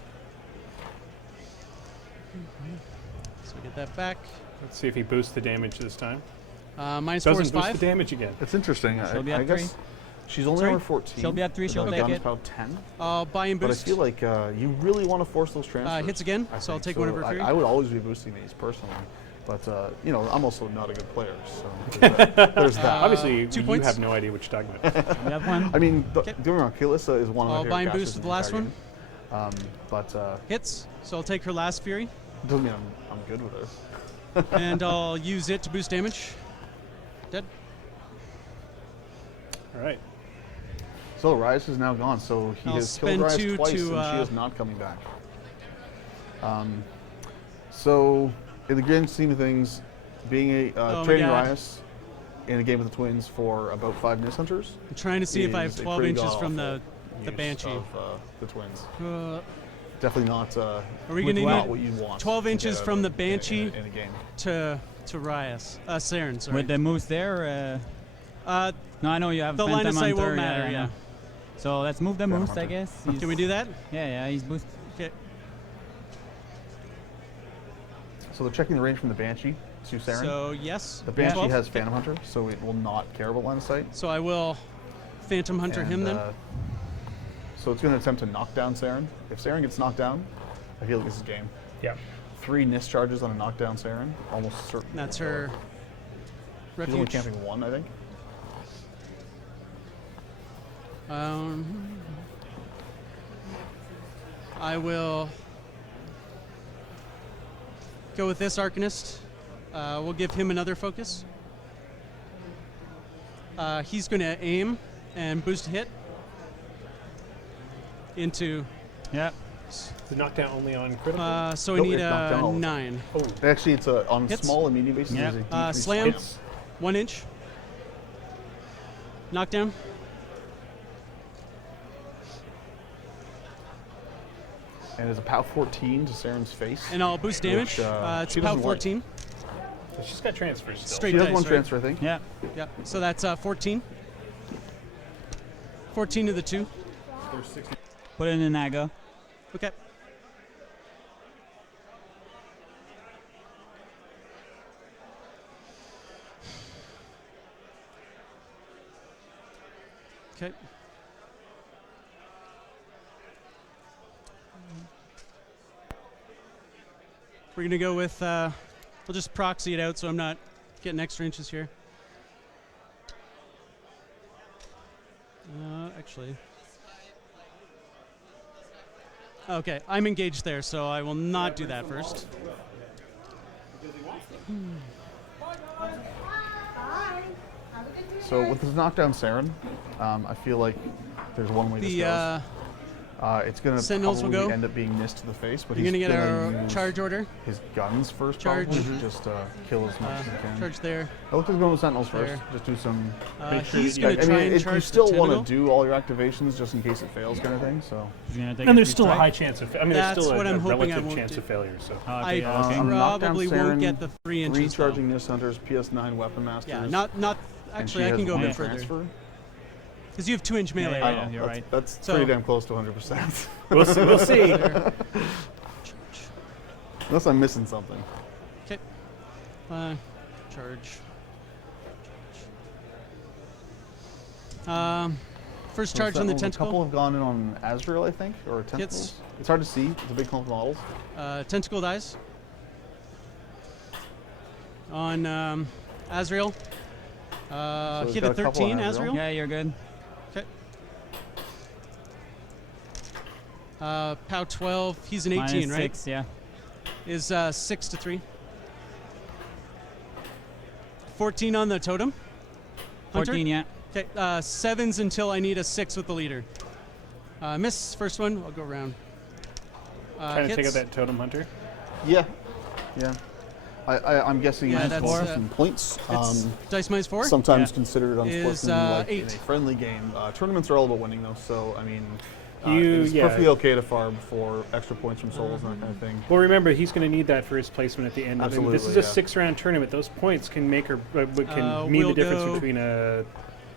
So get that back. Let's see if he boosts the damage this time. Minus 4 Doesn't is boost 5. the damage again. It's interesting. She'll be at I guess 3. she's only Sorry? over 14. She'll be at 3, she'll the take gun's it. about 10. I'll buy and But I boost. feel like you really want to force those transfers. Hits again, I so I'll think. take one of her fury. I would always be boosting these personally, but I'm also not a good player, so there's that. Obviously, 2 you points. have no idea what you're talking about. We have 1. I mean, Okay. don't get me wrong, Kaelyssa is one of my I'll favorite buy and casters boost in the last entire one. game. But Hits. So I'll take her last fury, doesn't mean I'm good with her. and I'll use it to boost damage. Dead. All right. So Rhyas is now gone. So he I'll has killed spend Rhyas 2 twice, to, and she is not coming back. So in the grand scheme of things, being my trading God. Rhyas in a game with the Twins for about 5 Nis Hunters. I'm trying to see if I have is a 12 pretty inches from the god-awful use Banshee. of the Twins. Uh, Definitely not. Are we With going to what? Not need what you want. 12 to inches get from out the of Banshee in a game. to Rhyas? Saeryn, sorry. With the moose there. No, I know you have The line of Phantom sight Hunter, won't matter, I yeah. know. So let's move the moose, I Hunter. guess. Can we do that? Yeah, he's boosted. Okay. So they're checking the range from the Banshee to Saeryn. So yes. The Banshee 12. has Phantom Hunter, so it will not care about line of sight. So I will Phantom Hunter him then. So it's going to attempt to knock down Saeryn. If Saeryn gets knocked down, I feel like this is game. Yeah. 3 Nis charges on a knockdown Saeryn, almost certain. And that's her She's only refuge. camping 1, I think. I will go with this Arcanist. We'll give him another focus. He's going to aim and boost a hit into. Yeah. The knockdown only on critical. So I Nope, need it's knocked down a all the 9. Actually, it's on Hits. small and medium bases. Yeah. There's a D3 Slam. slam. 1 inch. Knockdown. And it's a POW 14 to Saren's face. And I'll boost damage. Which, It's she about doesn't like. 14. She's got transfers still. Straight She has dice, 1 right? transfer, I think. Yeah. Yep. So that's 14. 14 to the 2. Put it in the Naga. Okay. Okay. We're gonna go with. We'll just proxy it out, so I'm not getting extra inches here. actually. Okay, I'm engaged there, so I will not do that first. So with this knockdown Saeryn, I feel like there's one way this goes. It's going to Sentinels will probably go. end up being missed to the face, but You're he's going to get gonna a use charge order. his guns first, Charge. probably, just kill as much as he can. Charge there. I look like going with Sentinels There. first. Just do some. He's Yeah, going to try and you charge still the want tentacle. to do all your activations just in case it fails, kind of thing. So. He's gonna take And a there's free still a strike. high chance of. I mean, there's That's still what a I'm hoping I relative won't chance do. of failure. So. Oh, I okay, okay. probably Knockdown won't Saeryn, get the 3 inches. though. Recharging Nist Hunters, PS9 Weapon Masters. Yeah, not. and Actually, she I has can go a one bit further. transfer. Because you have 2-inch melee. Yeah, I yeah, know, you're right. That's So- pretty damn close to 100%. We'll see. We'll see. Unless I'm missing something. Okay. Charge. First charge on the Sentinels, A couple tentacle. have gone in on Azrael, I think, or Tentacles. Hits. It's hard to see. It's a big clump of models. Tentacle dies. On Azrael. So he's Hit got a a couple on 13, Azrael. Azrael. Yeah, you're good. Okay. POW 12. He's an 18, Minus right? 6, yeah. Is 6 to 3. 14 on the totem. Hunter? 14, yeah. Okay, 7s until I need a 6 with the leader. Miss, first one. I'll go around. Trying to take out Hits. that totem hunter. Yeah. Yeah. I'm guessing Yeah, he's that's, scoring some points. It's dice minus 4. Sometimes Yeah. considered Is, unsportsmanlike in 8. a friendly game. Tournaments are all about winning, though. So I mean, You- it's yeah. perfectly okay to farm for extra points from souls and that kind of thing. Well, remember, he's going to need that for his placement at the end. I mean, this is Absolutely, a yeah. 6-round tournament. Those points can make or can mean we'll the difference go- between a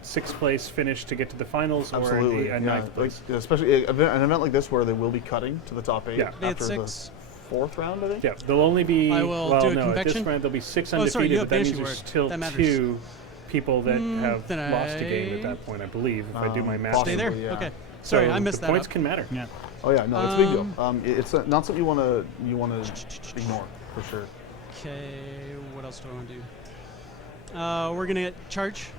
6th place finish to get to the finals Absolutely, or a yeah. 9th place. Like, especially an event like this where they will be cutting to the top 8 Yeah. They had after 6. the 4th round, I think. Yeah, there'll only be. I will well, do a no, at this convection. round there'll be 6 Oh, sorry, you undefeated, have but that means vanishing there's word. still That matters. 2 people that have then lost a game I- at that point, I believe, if I do my math. Stay there? Possibly, yeah. Okay. So Sorry, I missed the that points up. can matter. Yeah. Oh yeah, no, it's a big deal. It's not something you want to ignore for sure. Okay, what else do I want to do? We're going to get charge.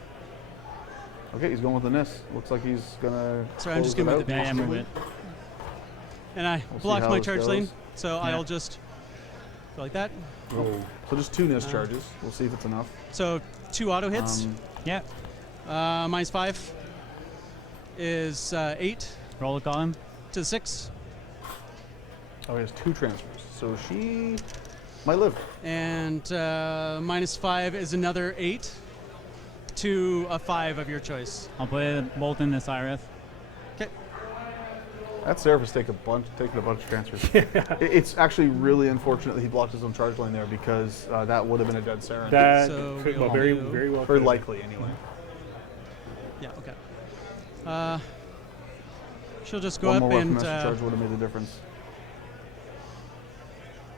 Okay, he's going with the Nis. Looks like he's gonna. Sorry, I'm just close gonna it move out. the Yeah, yeah, move it. And I We'll see blocked how my this charge goes. lane, so Yeah. I'll just go like that. Oh. So just 2 Nis charges. We'll see if it's enough. So 2 auto hits. Yeah. Minus 5 is 8 Roll a column. to 6. Oh, he has 2 transfers. So she might live. And minus 5 is another 8 to a 5 of your choice. I'll put a bolt in the Cyrus. Okay. That Seraph is taking a bunch of transfers. It's actually really unfortunate that he blocked his own charge lane there because that would have been a dead Saeryn. That So could, we'll well, very, do- very well. Very could. likely, anyway. Yeah, okay. She'll just go One up more weapon and master charge would have made the difference.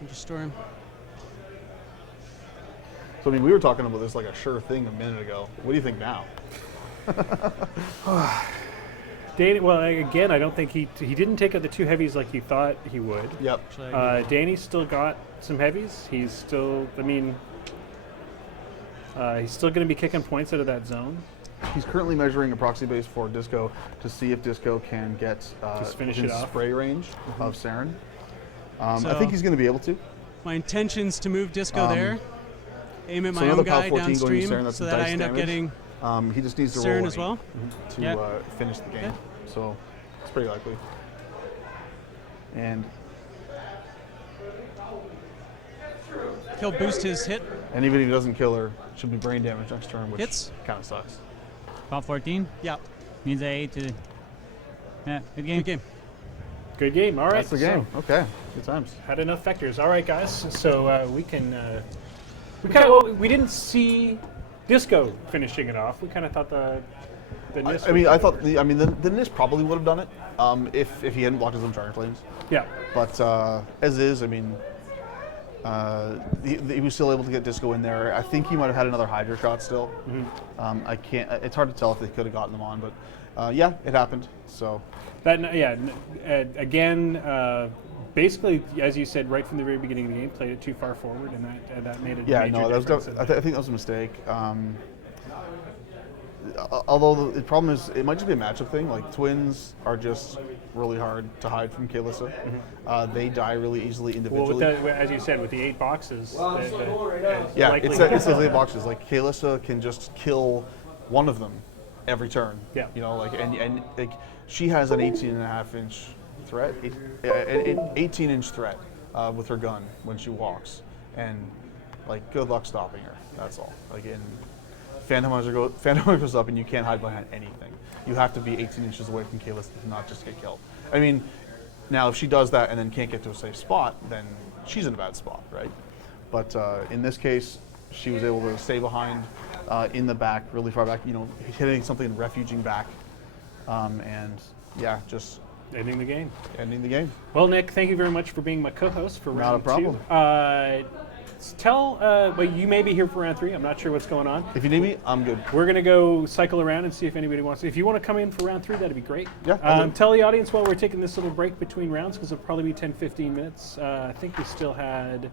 just store him. So I mean, we were talking about this like a sure thing a minute ago. What do you think now? Dany, well, again, I don't think he didn't take out the 2 heavies like he thought he would. Yep. Actually, I can- Dany's still got some heavies. He's still, I mean, he's still going to be kicking points out of that zone. He's currently measuring a proxy base for Disco to see if Disco can get Just finish within it off. spray range of Saeryn. I So- think he's going to be able to. My intention's to move Disco there, aim at so my another own POW guy 14 going to downstream, Saeryn, that's so that I dice end up damage. getting He just needs to roll Saeryn an as well. 8 to Yep. finish the game. Okay. So it's pretty likely. And He'll boost his hit. even if he doesn't kill her, it should be brain damage next turn, which Hits. kind of sucks. Top 14. Yeah, Means a 8 to. Yeah, good game. good game. Good game. All right. That's the game. Okay, good times. Had enough vectors. All right, guys. So we can. We kind of we didn't see Disco finishing it off. We kind of thought the Nis. I mean, I thought the Nis probably would have done it if he hadn't blocked his own charge lanes. Yeah. But as is, I mean, he was still able to get Disco in there. I think he might have had another Hydra shot still. I can't. It's hard to tell if they could have gotten them on, but yeah, it happened. So That again. Basically, as you said right from the very beginning of the game, played it too far forward, and that made it. yeah, major no, that was difference. I think that was a mistake. although the problem is, it might just be a matchup thing. Like twins are just really hard to hide from Kaelyssa. They die really easily individually. Well, as you said, with the 8 boxes, Yeah, likely- it's those 8 boxes. Like Kaelyssa can just kill one of them every turn. Yeah. You know, like and like she has an 18.5-inch threat, an 18-inch threat with her gun when she walks, and like good luck stopping her. That's all. Like in Phantom Hunter goes up and you can't hide behind anything. You have to be 18 inches away from Kaelyssa to not just get killed. I mean, now if she does that and then can't get to a safe spot, then she's in a bad spot, right? But in this case, she was able to stay behind in the back, really far back, you know, hitting something and refuging back. And yeah, just ending the game. Ending the game. Well, Nick, thank you very much for being my co-host for round 2. Not a problem. Well, you may be here for round 3. I'm not sure what's going on. If you need me, I'm good. We're going to go cycle around and see if anybody wants to. If you want to come in for round 3, that'd be great. Yeah. Tell the audience while we're taking this little break between rounds, because it'll probably be 10-15 minutes. I think we still had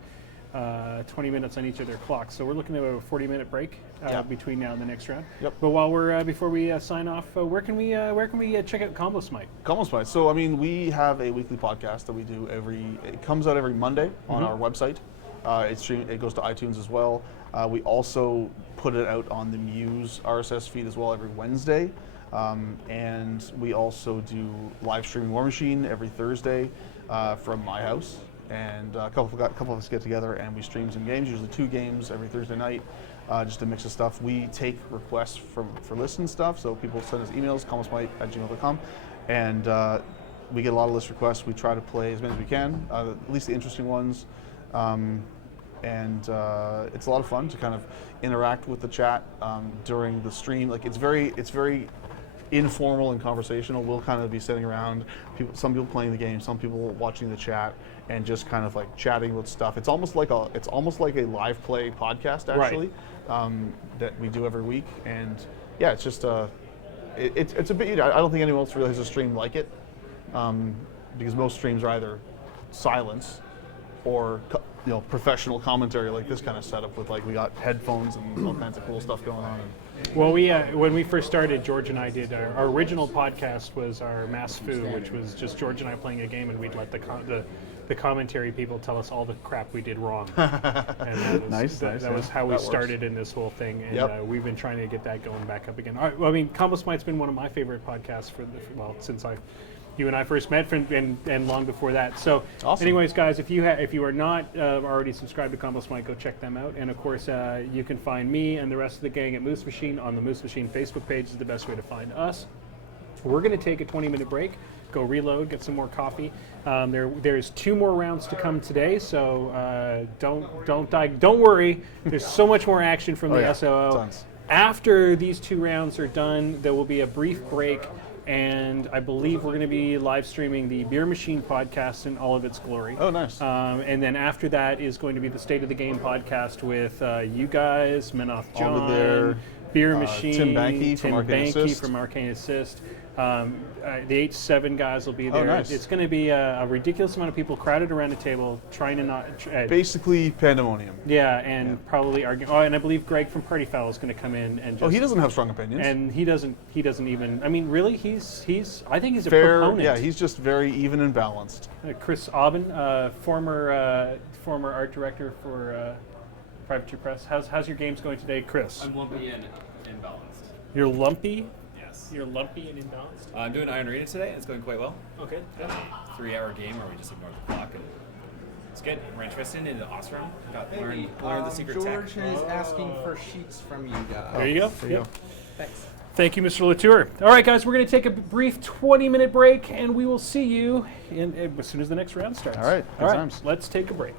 20 minutes on each of their clocks. So we're looking at a 40-minute break between now and the next round. Yep. But while we're before we sign off, where can we check out Combo Smite? Combo Smite. So I mean, we have a weekly podcast that we do it comes out every Monday on our website. It goes to iTunes as well. We also put it out on the Muse RSS feed as well every Wednesday. And we also do live streaming Moosemachine every Thursday from my house. And a couple of us get together and we stream some games, usually 2 games every Thursday night, just a mix of stuff. We take requests for listen stuff, so people send us emails, combosmite@gmail.com, and we get a lot of list requests. We try to play as many as we can, at least the interesting ones. And it's a lot of fun to kind of interact with the chat during the stream. Like it's very informal and conversational. We'll kind of be sitting around, some people playing the game, some people watching the chat, and just kind of like chatting with stuff. It's almost like a live play podcast actually, that we do every week. And yeah, it's just it's a bit. I don't think anyone else really has a stream like it, because most streams are either silence or professional commentary like this kind of setup with we got headphones and all kinds of cool stuff going on. Well, when we first started, George and I did our original podcast was our Mass Foo, which was just George and I playing a game, and we'd let the commentary people tell us all the crap we did wrong. And that was how we started in this whole thing, and we've been trying to get that going back up again. All right, well, I mean, Combo Smite's been one of my favorite podcasts since you and I first met, and long before that. So, awesome. Anyways, guys, if you are not already subscribed to Combo Smite, go check them out. And of course, you can find me and the rest of the gang at Moosemachine on the Moosemachine Facebook page. Is the best way to find us. We're going to take a 20-minute break, go reload, get some more coffee. There's 2 more rounds to come today, so don't worry. There's so much more action from the SOO. Tons. After these 2 rounds are done, there will be a brief break. And I believe we're going to be live streaming the Beer Machine podcast in all of its glory. Oh, nice. And then after that is going to be the State of the Game podcast with you guys, Menoth John, there, Beer Machine, Tim Banky from Arcane Assist. The H7 guys will be there. Oh, nice. It's going to be a ridiculous amount of people crowded around a table trying to not... basically pandemonium. Yeah, and probably argue. Oh, and I believe Greg from Party Foul is going to come in and just... he doesn't have strong opinions. And he doesn't even... I mean, really, he's I think he's a fair. proponent. Yeah, he's just very even and balanced. Chris Aubin, former art director for Privateer Press. How's your games going today, Chris? I'm lumpy and imbalanced. You're lumpy? Yes. You're lumpy and imbalanced? I'm doing Iron Arena today, and it's going quite well. Okay. Got a 3-hour game where we just ignore the clock, and it's good. We're interested in the Osram. Learn the secret George tech. is asking for sheets from you guys. There you go. There you go. Thanks. Thank you, Mr. Latour. All right, guys, we're going to take a brief 20-minute break, and we will see you as soon as the next round starts. All right. Good times. Let's take a break.